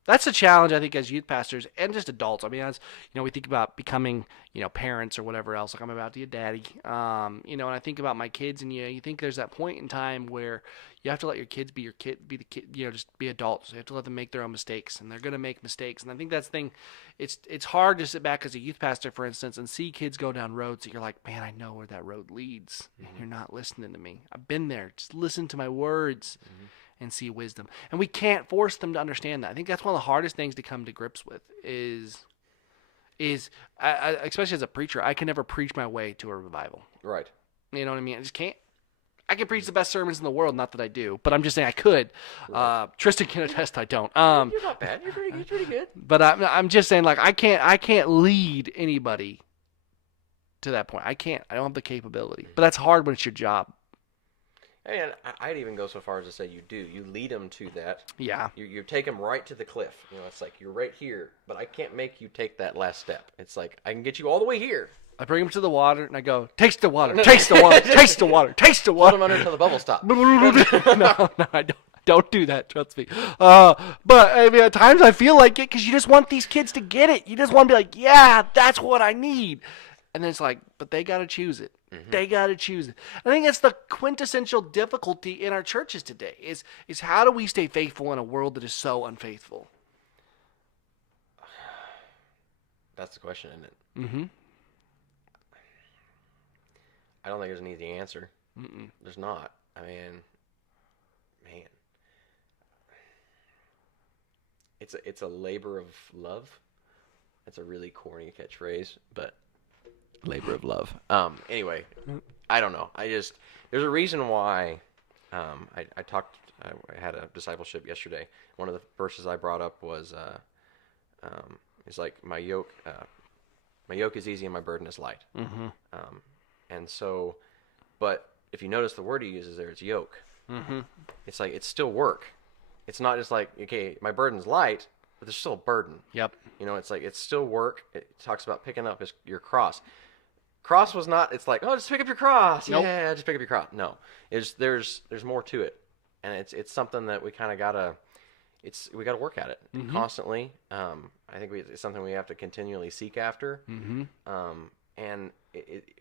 That's a challenge, I think, as youth pastors and just adults. I mean, as we think about becoming, parents or whatever else. Like I'm about to be a daddy, and I think about my kids, and you think there's that point in time where you have to let your kids be be the kid, just be adults. You have to let them make their own mistakes, and they're gonna make mistakes. And I think that's the thing. It's hard to sit back as a youth pastor, for instance, and see kids go down roads that you're like, man, I know where that road leads, and you're not listening to me. I've been there. Just listen to my words. And see wisdom. And we can't force them to understand that. I think that's one of the hardest things to come to grips with is especially as a preacher, I can never preach my way to a revival. Right. You know what I mean? I just can't. I can preach the best sermons in the world, not that I do, but I'm just saying I could. Right. Tristan can attest I don't. You're not bad. You're pretty good. But I'm just saying, like, I can't lead anybody to that point. I can't. I don't have the capability. But that's hard when it's your job. And I'd even go so far as to say you do. You lead them to that. Yeah. You take them right to the cliff. It's like you're right here, but I can't make you take that last step. It's like I can get you all the way here. I bring them to the water, and I go, taste the water, taste the water, taste the water, taste the water. Put them under until the bubbles stop. No, I don't. Don't do that, trust me. But I mean, at times I feel like it because you just want these kids to get it. You just want to be like, yeah, that's what I need. And then it's like, but they got to choose it. Mm-hmm. They got to choose it. I think that's the quintessential difficulty in our churches today is how do we stay faithful in a world that is so unfaithful? That's the question, isn't it? Mm-hmm. I don't think there's an easy answer. Mm-mm. There's not. I mean, man. It's a labor of love. It's a really corny catchphrase, but labor of love. Anyway, I don't know. There's a reason why. I had a discipleship yesterday. One of the verses I brought up was, it's like my yoke is easy and my burden is light. Mm-hmm. And so, but if you notice the word he uses there, it's yoke. Mm-hmm. It's like it's still work. It's not just like, okay, my burden's light, but there's still a burden. Yep. It's like it's still work. It talks about picking up your cross. Cross was not. It's like, oh, just pick up your cross. Nope. Yeah, just pick up your cross. No, there's more to it, and it's something that we kind of gotta. We gotta work at it constantly. I think it's something we have to continually seek after. Mm-hmm. And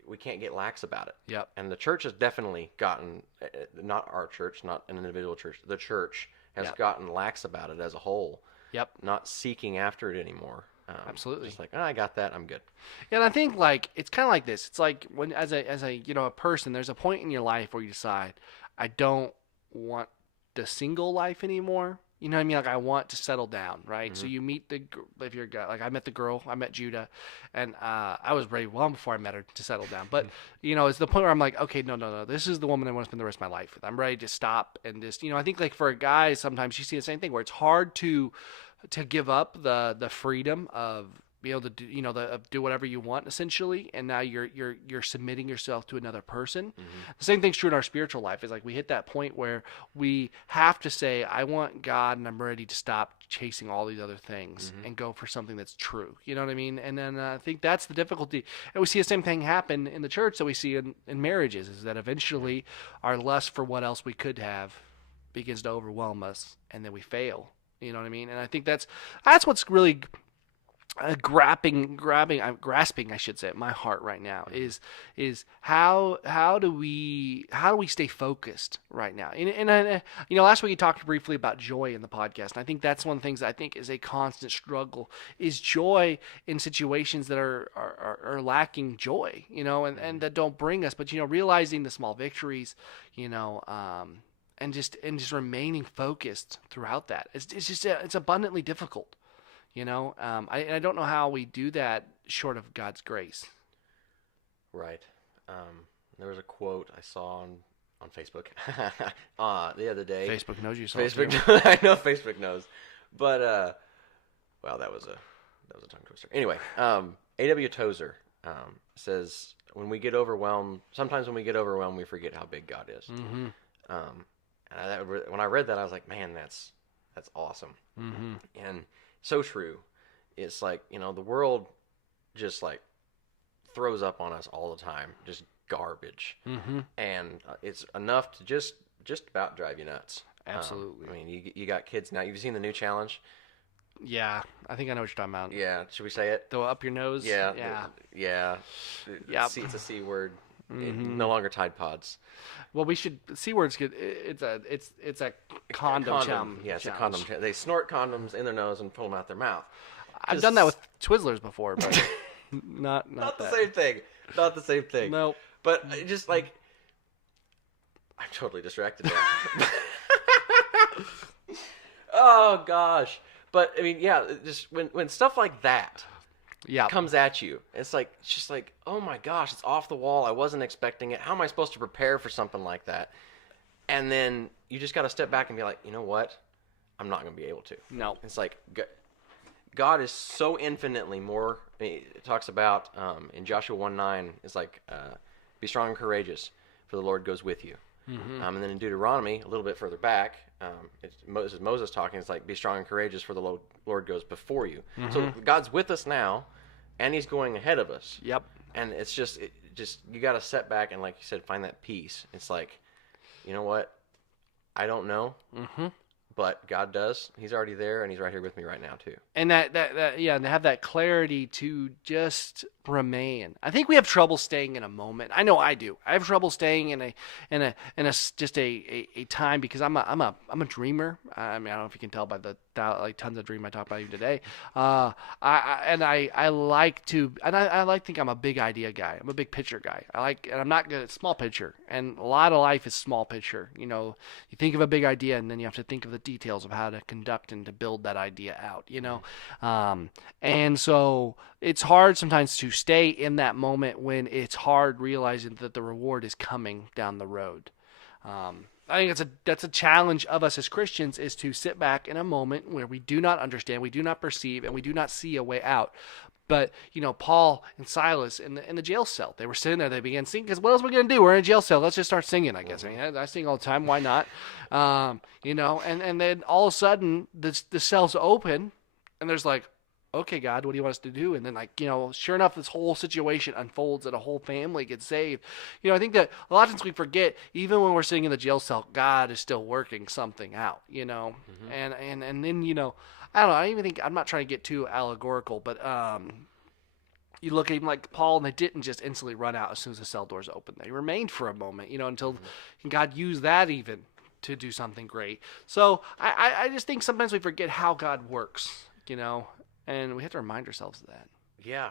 we can't get lax about it. Yep. And the church has definitely gotten, not our church, not an individual church, the church has gotten lax about it as a whole. Yep. Not seeking after it anymore. Absolutely. Just like, I got that, I'm good. Yeah, and I think like it's kind of like this. It's like when as a a person, there's a point in your life where you decide, I don't want the single life anymore. You know what I mean? Like I want to settle down, right? Mm-hmm. So you meet if you're like I met the girl, I met Judah, and I was ready long before I met her to settle down. But it's the point where I'm like, okay, no, this is the woman I want to spend the rest of my life with. I'm ready to stop and just I think like for a guy, sometimes you see the same thing where it's hard to give up the freedom of be able to do do whatever you want essentially, and now you're submitting yourself to another person. Mm-hmm. The same thing's true in our spiritual life. Is like we hit that point where we have to say, I want God, and I'm ready to stop chasing all these other things and go for something that's true. You know what I mean? And then I think that's the difficulty. And we see the same thing happen in the church that we see in marriages, is that eventually our lust for what else we could have begins to overwhelm us, and then we fail. You know what I mean? And I think that's what's really grasping, I should say, at my heart right now is how do we stay focused right now? And last week you talked briefly about joy in the podcast, and I think that's one of the things that I think is a constant struggle is joy in situations that are lacking joy, and that don't bring us, but realizing the small victories, and just remaining focused throughout that. It's abundantly difficult. I don't know how we do that short of God's grace. Right. There was a quote I saw on Facebook the other day. Facebook knows you. Facebook, I know Facebook knows, but well, that was a tongue twister. Anyway, A.W. Tozer says, sometimes when we get overwhelmed, we forget how big God is. Mm-hmm. And when I read that, I was like, man, that's awesome. Mm-hmm. And so true. It's like, the world just like throws up on us all the time, just garbage. Mm-hmm. And it's enough to just about drive you nuts. Absolutely. I mean, you got kids now. You've seen the new challenge. Yeah, I think I know what you're talking about. Yeah, should we say it? Throw it up your nose. Yeah, Yeah. yeah. Yep. It's a C word. Mm-hmm. No longer Tide Pods. Well, we should. C word's good. It's a condom. Yeah, it's a condom. They snort condoms in their nose and pull them out their mouth. I've done that with Twizzlers before, but not the that. same thing. Not the same thing. No. But just like, I'm totally distracted now. Oh gosh. But I mean, yeah, just when stuff like that comes at you, it's just like, oh my gosh, it's off the wall. I wasn't expecting it. How am I supposed to prepare for something like that? And then you just got to step back and be like, you know what? I'm not going to be able to. No. It's like God is so infinitely more. I mean, it talks about in Joshua 1:9, it's like, be strong and courageous, for the Lord goes with you. Mm-hmm. And then in Deuteronomy, a little bit further back, it's Moses talking. It's like, be strong and courageous, for the Lord goes before you. Mm-hmm. So God's with us now, and He's going ahead of us. Yep. And it's just you got to step back and, like you said, find that peace. It's like, you know what? I don't know, but God does. He's already there, and He's right here with me right now too. And that and to have that clarity to just remain. I think we have trouble staying in a moment. I know I do. I have trouble staying in a just a time, because I'm a dreamer. I mean, I don't know if you can tell by the tons of dream I talk about even today. I like to, and I like to think I'm a big idea guy. I'm a big picture guy. And I'm not good at small picture. And a lot of life is small picture. You know, you think of a big idea, and then you have to think of the details of how to conduct and to build that idea out. You know, and so it's hard sometimes to stay in that moment when it's hard realizing that the reward is coming down the road. I think that's a challenge of us as Christians, is to sit back in a moment where we do not understand, we do not perceive, and we do not see a way out. But, you know, Paul and Silas in the jail cell, they were sitting there, they began singing, because what else are we going to do? We're in a jail cell. Let's just start singing, I guess. I mean, I sing all the time. Why not? You know, and then all of a sudden the cell's open, and there's like, okay, God, what do you want us to do? And then, like, you know, sure enough, this whole situation unfolds and a whole family gets saved. You know, I think that a lot of times we forget, even when we're sitting in the jail cell, God is still working something out, you know. And then, you know, I don't know, I even think, I'm not trying to get too allegorical, but you look at even like Paul, and they didn't just instantly run out as soon as the cell doors opened. They remained for a moment, you know, until God used that even to do something great. So I just think sometimes we forget how God works, you know. And we have to remind ourselves of that. Yeah,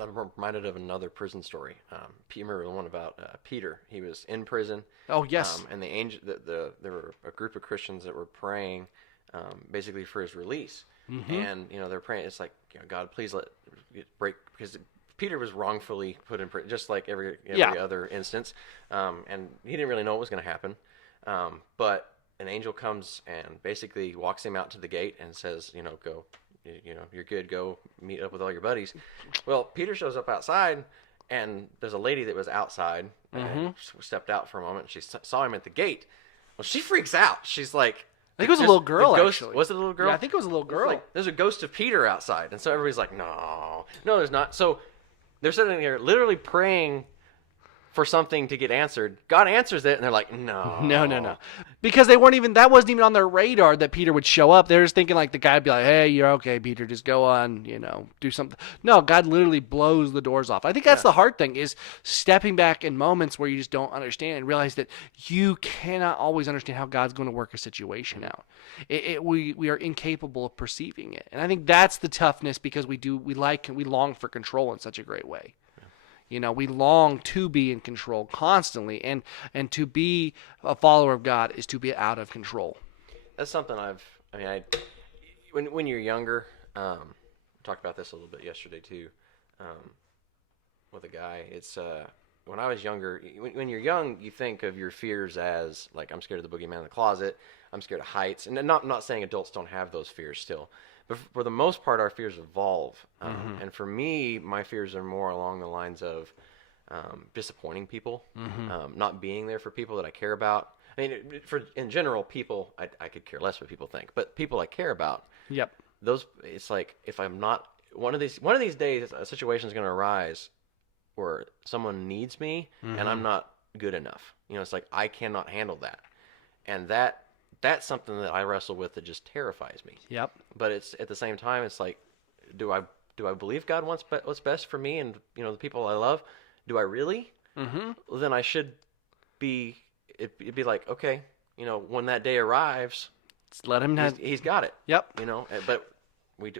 I'm reminded of another prison story. You remember the one about Peter? He was in prison. Oh yes. And the angel, there were a group of Christians that were praying, basically for his release. Mm-hmm. And you know, they're praying. It's like, you know, God, please let it break, because Peter was wrongfully put in prison, just like every other instance. And he didn't really know what was going to happen. But an angel comes and basically walks him out to the gate and says, you know, go. You know, you're good. Go meet up with all your buddies. Well, Peter shows up outside, and there's a lady that was outside and stepped out for a moment. She saw him at the gate. Well, she freaks out. She's like, I think it was a little girl, ghost, actually. Was it a little girl? Yeah, I think it was a little girl. Like, there's a ghost of Peter outside. And so everybody's like, no, there's not. So they're sitting here literally praying for something to get answered. God answers it, and they're like, no. Because that wasn't even on their radar that Peter would show up. They're just thinking like the guy would be like, hey, you're okay, Peter, just go on, you know, do something. No, God literally blows the doors off. I think that's the hard thing, is stepping back in moments where you just don't understand and realize that you cannot always understand how God's going to work a situation out. We are incapable of perceiving it. And I think that's the toughness, because we long for control in such a great way. You know, we long to be in control constantly, and to be a follower of God is to be out of control. That's something when you're younger, talked about this a little bit yesterday too, with a guy. It's when I was younger. When you're young, you think of your fears as like, I'm scared of the boogeyman in the closet. I'm scared of heights, and not saying adults don't have those fears still. But for the most part, our fears evolve. And for me, my fears are more along the lines of disappointing people, not being there for people that I care about. I mean, in general, people, I could care less what people think, but people I care about. Yep. It's like, if I'm not, one of these days, a situation is going to arise where someone needs me and I'm not good enough. You know, it's like, I cannot handle that. And that that's something that I wrestle with that just terrifies me. Yep. But it's at the same time, it's like, do I believe God wants what's best for me and the people I love? Do I really? Mm-hmm. Well, then I should be. It'd be like, okay, when that day arrives, Just let him have. he's got it. Yep. But we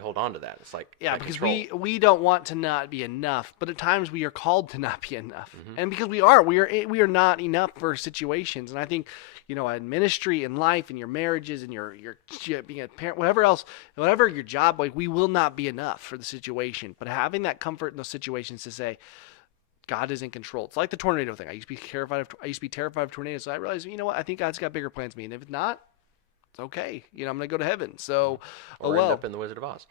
hold on to that. It's like Yeah, that because control. we don't want to not be enough, but at times we are called to not be enough, Mm-hmm. and because we are not enough for situations. And I think, in ministry, in life, in your marriages, and your being a parent, whatever your job, like we will not be enough for the situation. But having that comfort in those situations to say, God is in control. It's like the tornado thing. I used to be terrified of tornadoes. So I realized, I think God's got bigger plans for me, and if it's not, it's okay. I'm going to go to heaven. So, Or end up in the Wizard of Oz.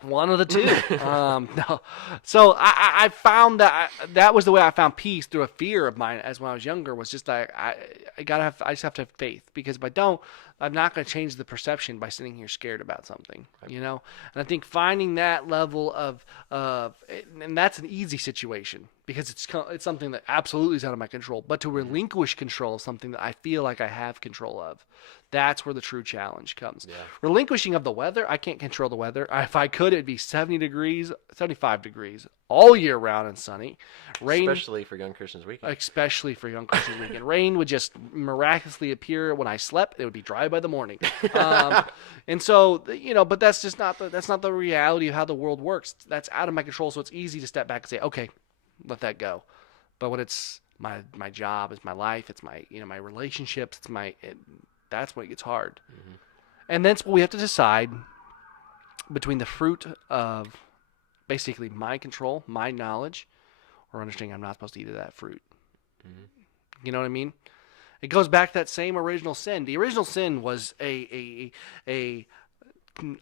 One of the two. No. So I found that was the way I found peace through a fear of mine as when I was younger, was just I just have to have faith, because if I don't, I'm not going to change the perception by sitting here scared about something, And I think finding that level of and that's an easy situation because it's something that absolutely is out of my control, but to relinquish control of something that I feel like I have control of, that's where the true challenge comes. Yeah. Relinquishing of the weather, I can't control the weather. If I could, it'd be 70 degrees, 75 degrees all year round and sunny. Rain, especially for Young Christians Weekend. Especially for Young Christians Weekend. Rain would just miraculously appear when I slept. It would be dry by the morning. And so, but that's just that's not the reality of how the world works. That's out of my control. So it's easy to step back and say, okay, let that go. But when it's my job, it's my life, it's my my relationships, that's when it gets hard. Mm-hmm. And that's what we have to decide between the fruit of basically my control, my knowledge, or understanding I'm not supposed to eat of that fruit. Mm-hmm. You know what I mean? It goes back to that same original sin. The original sin was a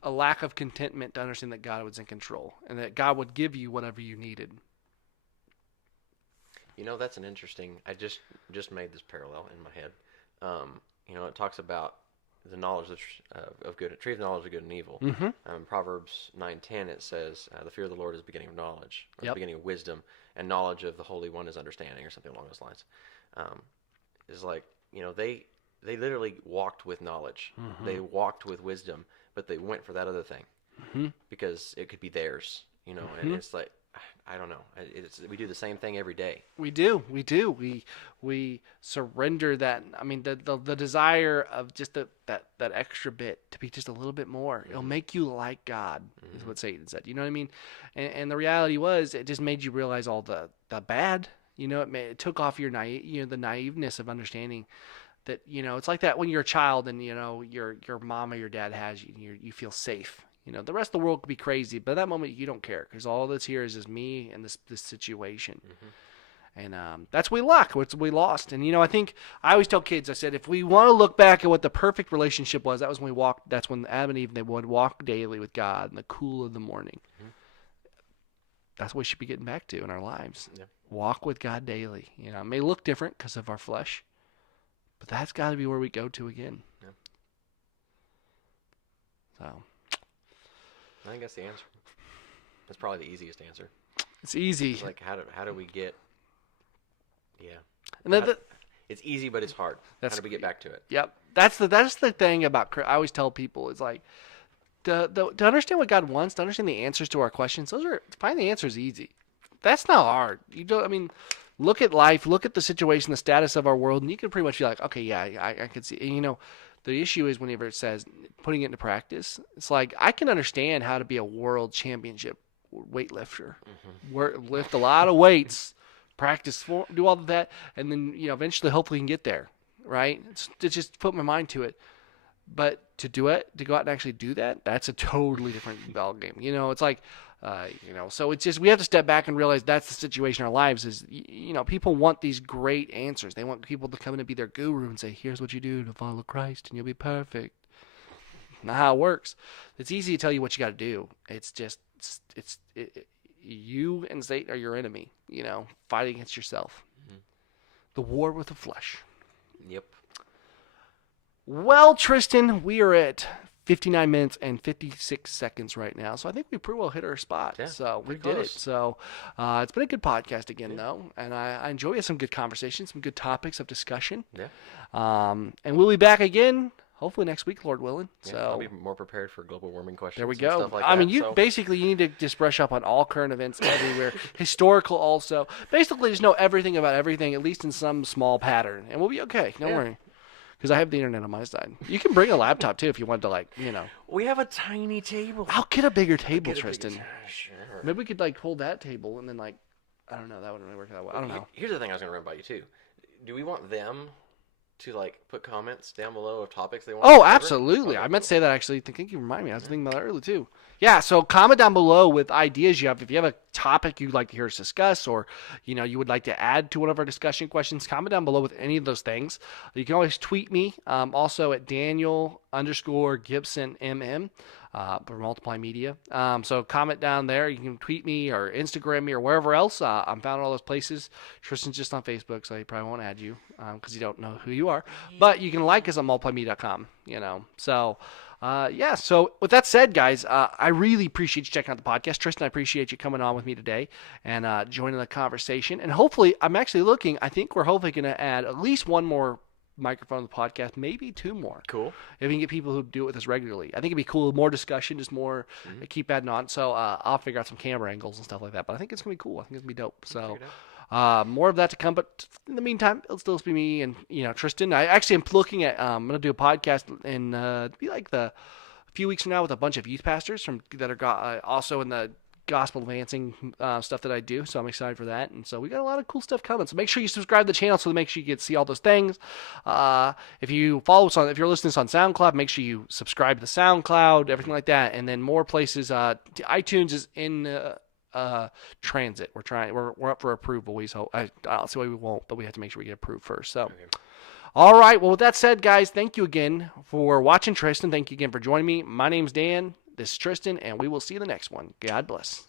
lack of contentment to understand that God was in control and that God would give you whatever you needed. That's an interesting. I just made this parallel in my head. It talks about the knowledge of good, tree of the knowledge of good and evil. Mm-hmm. Proverbs 9:10, it says, "The fear of the Lord is the beginning of knowledge, or Yep. the beginning of wisdom, and knowledge of the Holy One is understanding," or something along those lines. Is like they literally walked with knowledge, Mm-hmm. they walked with wisdom, but they went for that other thing Mm-hmm. because it could be theirs. Mm-hmm. And it's like, I don't know. We do the same thing every day. We do. We surrender that. I mean, the desire of just that extra bit to be just a little bit more. Mm-hmm. It'll make you like God, mm-hmm. is what Satan said. You know what I mean? And the reality was, it just made you realize all the bad. It took off your the naiveness of understanding that it's like that when you're a child and your mom or your dad has you, and you feel safe. The rest of the world could be crazy, but at that moment you don't care because all that's here is just me and this situation. Mm-hmm. And that's what we lack. What we lost. And I think I always tell kids, I said, if we want to look back at what the perfect relationship was, that was when we walked. That's when Adam and Eve, they would walk daily with God in the cool of the morning. Mm-hmm. That's what we should be getting back to in our lives. Yeah. Walk with God daily. It may look different because of our flesh, but that's got to be where we go to again. Yeah. So. I think that's the answer. That's probably the easiest answer. It's easy. It's like how do we get? Yeah. And it's easy, but it's hard. How do we get back to it? Yep. That's the thing about. I always tell people, it's like to understand what God wants, to understand the answers to our questions. Find the answers easy. That's not hard. Look at life, look at the situation, the status of our world, and you can pretty much be like, okay, yeah, I can see. And, the issue is whenever it says putting it into practice, it's like I can understand how to be a world championship weightlifter, mm-hmm. Lift a lot of weights, practice, do all of that, and then eventually, hopefully, you can get there, right? To just put my mind to it, but to do it, to go out and actually do that, that's a totally different ball game. It's like. So it's just we have to step back and realize that's the situation in our lives is, people want these great answers. They want people to come in and be their guru and say, here's what you do to follow Christ and you'll be perfect. Not how it works. It's easy to tell you what you got to do. It's just, you and Satan are your enemy, fighting against yourself. Mm-hmm. The war with the flesh. Yep. Well, Tristan, we are at 59 minutes and 56 seconds right now. So I think we pretty well hit our spot. Yeah, so we did it. So it's been a good podcast again, though. And I enjoy it. Some good conversations, some good topics of discussion. Yeah. And we'll be back again hopefully next week, Lord willing. Yeah, So I'll be more prepared for global warming questions. there we And go. stuff like I mean, that, you so. basically you need to just brush up on all current events everywhere, historical also. Basically, just know everything about everything, at least in some small pattern, and we'll be okay. Don't worry, because I have the internet on my side. You can bring a laptop too if you want to, like, We have a tiny table. I'll get a bigger table, Get a bigger Tristan. Sure. Maybe we could like hold that table and then like, I don't know, that wouldn't really work that well. I don't know. Here's the thing I was going to run by you too. Do we want them to like put comments down below of topics they want? Oh, to cover? absolutely. Okay, I meant to say that actually. Thank you remind me. I was thinking about that earlier too. Yeah, so comment down below with ideas you have. If you have a topic you'd like to hear us discuss, or you would like to add to one of our discussion questions, comment down below with any of those things. You can always tweet me, also at Daniel_Gibson for Multiply Media. So comment down there. You can tweet me or Instagram me or wherever else. I'm found in all those places. Tristan's just on Facebook, so he probably won't add you because you don't know who you are. But you can like us on multiplymedia.com. So. Yeah, so with that said, guys, I really appreciate you checking out the podcast. Tristan, I appreciate you coming on with me today and joining the conversation. And hopefully, I think we're hopefully going to add at least one more microphone to the podcast, maybe two more. Cool. If we can get people who do it with us regularly. I think it'd be cool. More discussion, just more, keep adding on. So I'll figure out some camera angles and stuff like that. But I think it's going to be cool. I think it's going to be dope. So. More of that to come, but in the meantime, it'll still be me and Tristan. I actually am looking at I'm gonna do a podcast in be like a few weeks from now with a bunch of youth pastors that are also in the gospel advancing stuff that I do. So I'm excited for that, and so we got a lot of cool stuff coming. So make sure you subscribe to the channel so make sure you get to see all those things. If you follow us if you're listening to us on SoundCloud, make sure you subscribe to the SoundCloud, everything like that, and then more places. iTunes is in. Transit. We're up for approval. I don't see why we won't, but we have to make sure we get approved first. So, All right. Well, with that said, guys, thank you again for watching. Tristan, thank you again for joining me. My name's Dan. This is Tristan, and we will see you in the next one. God bless.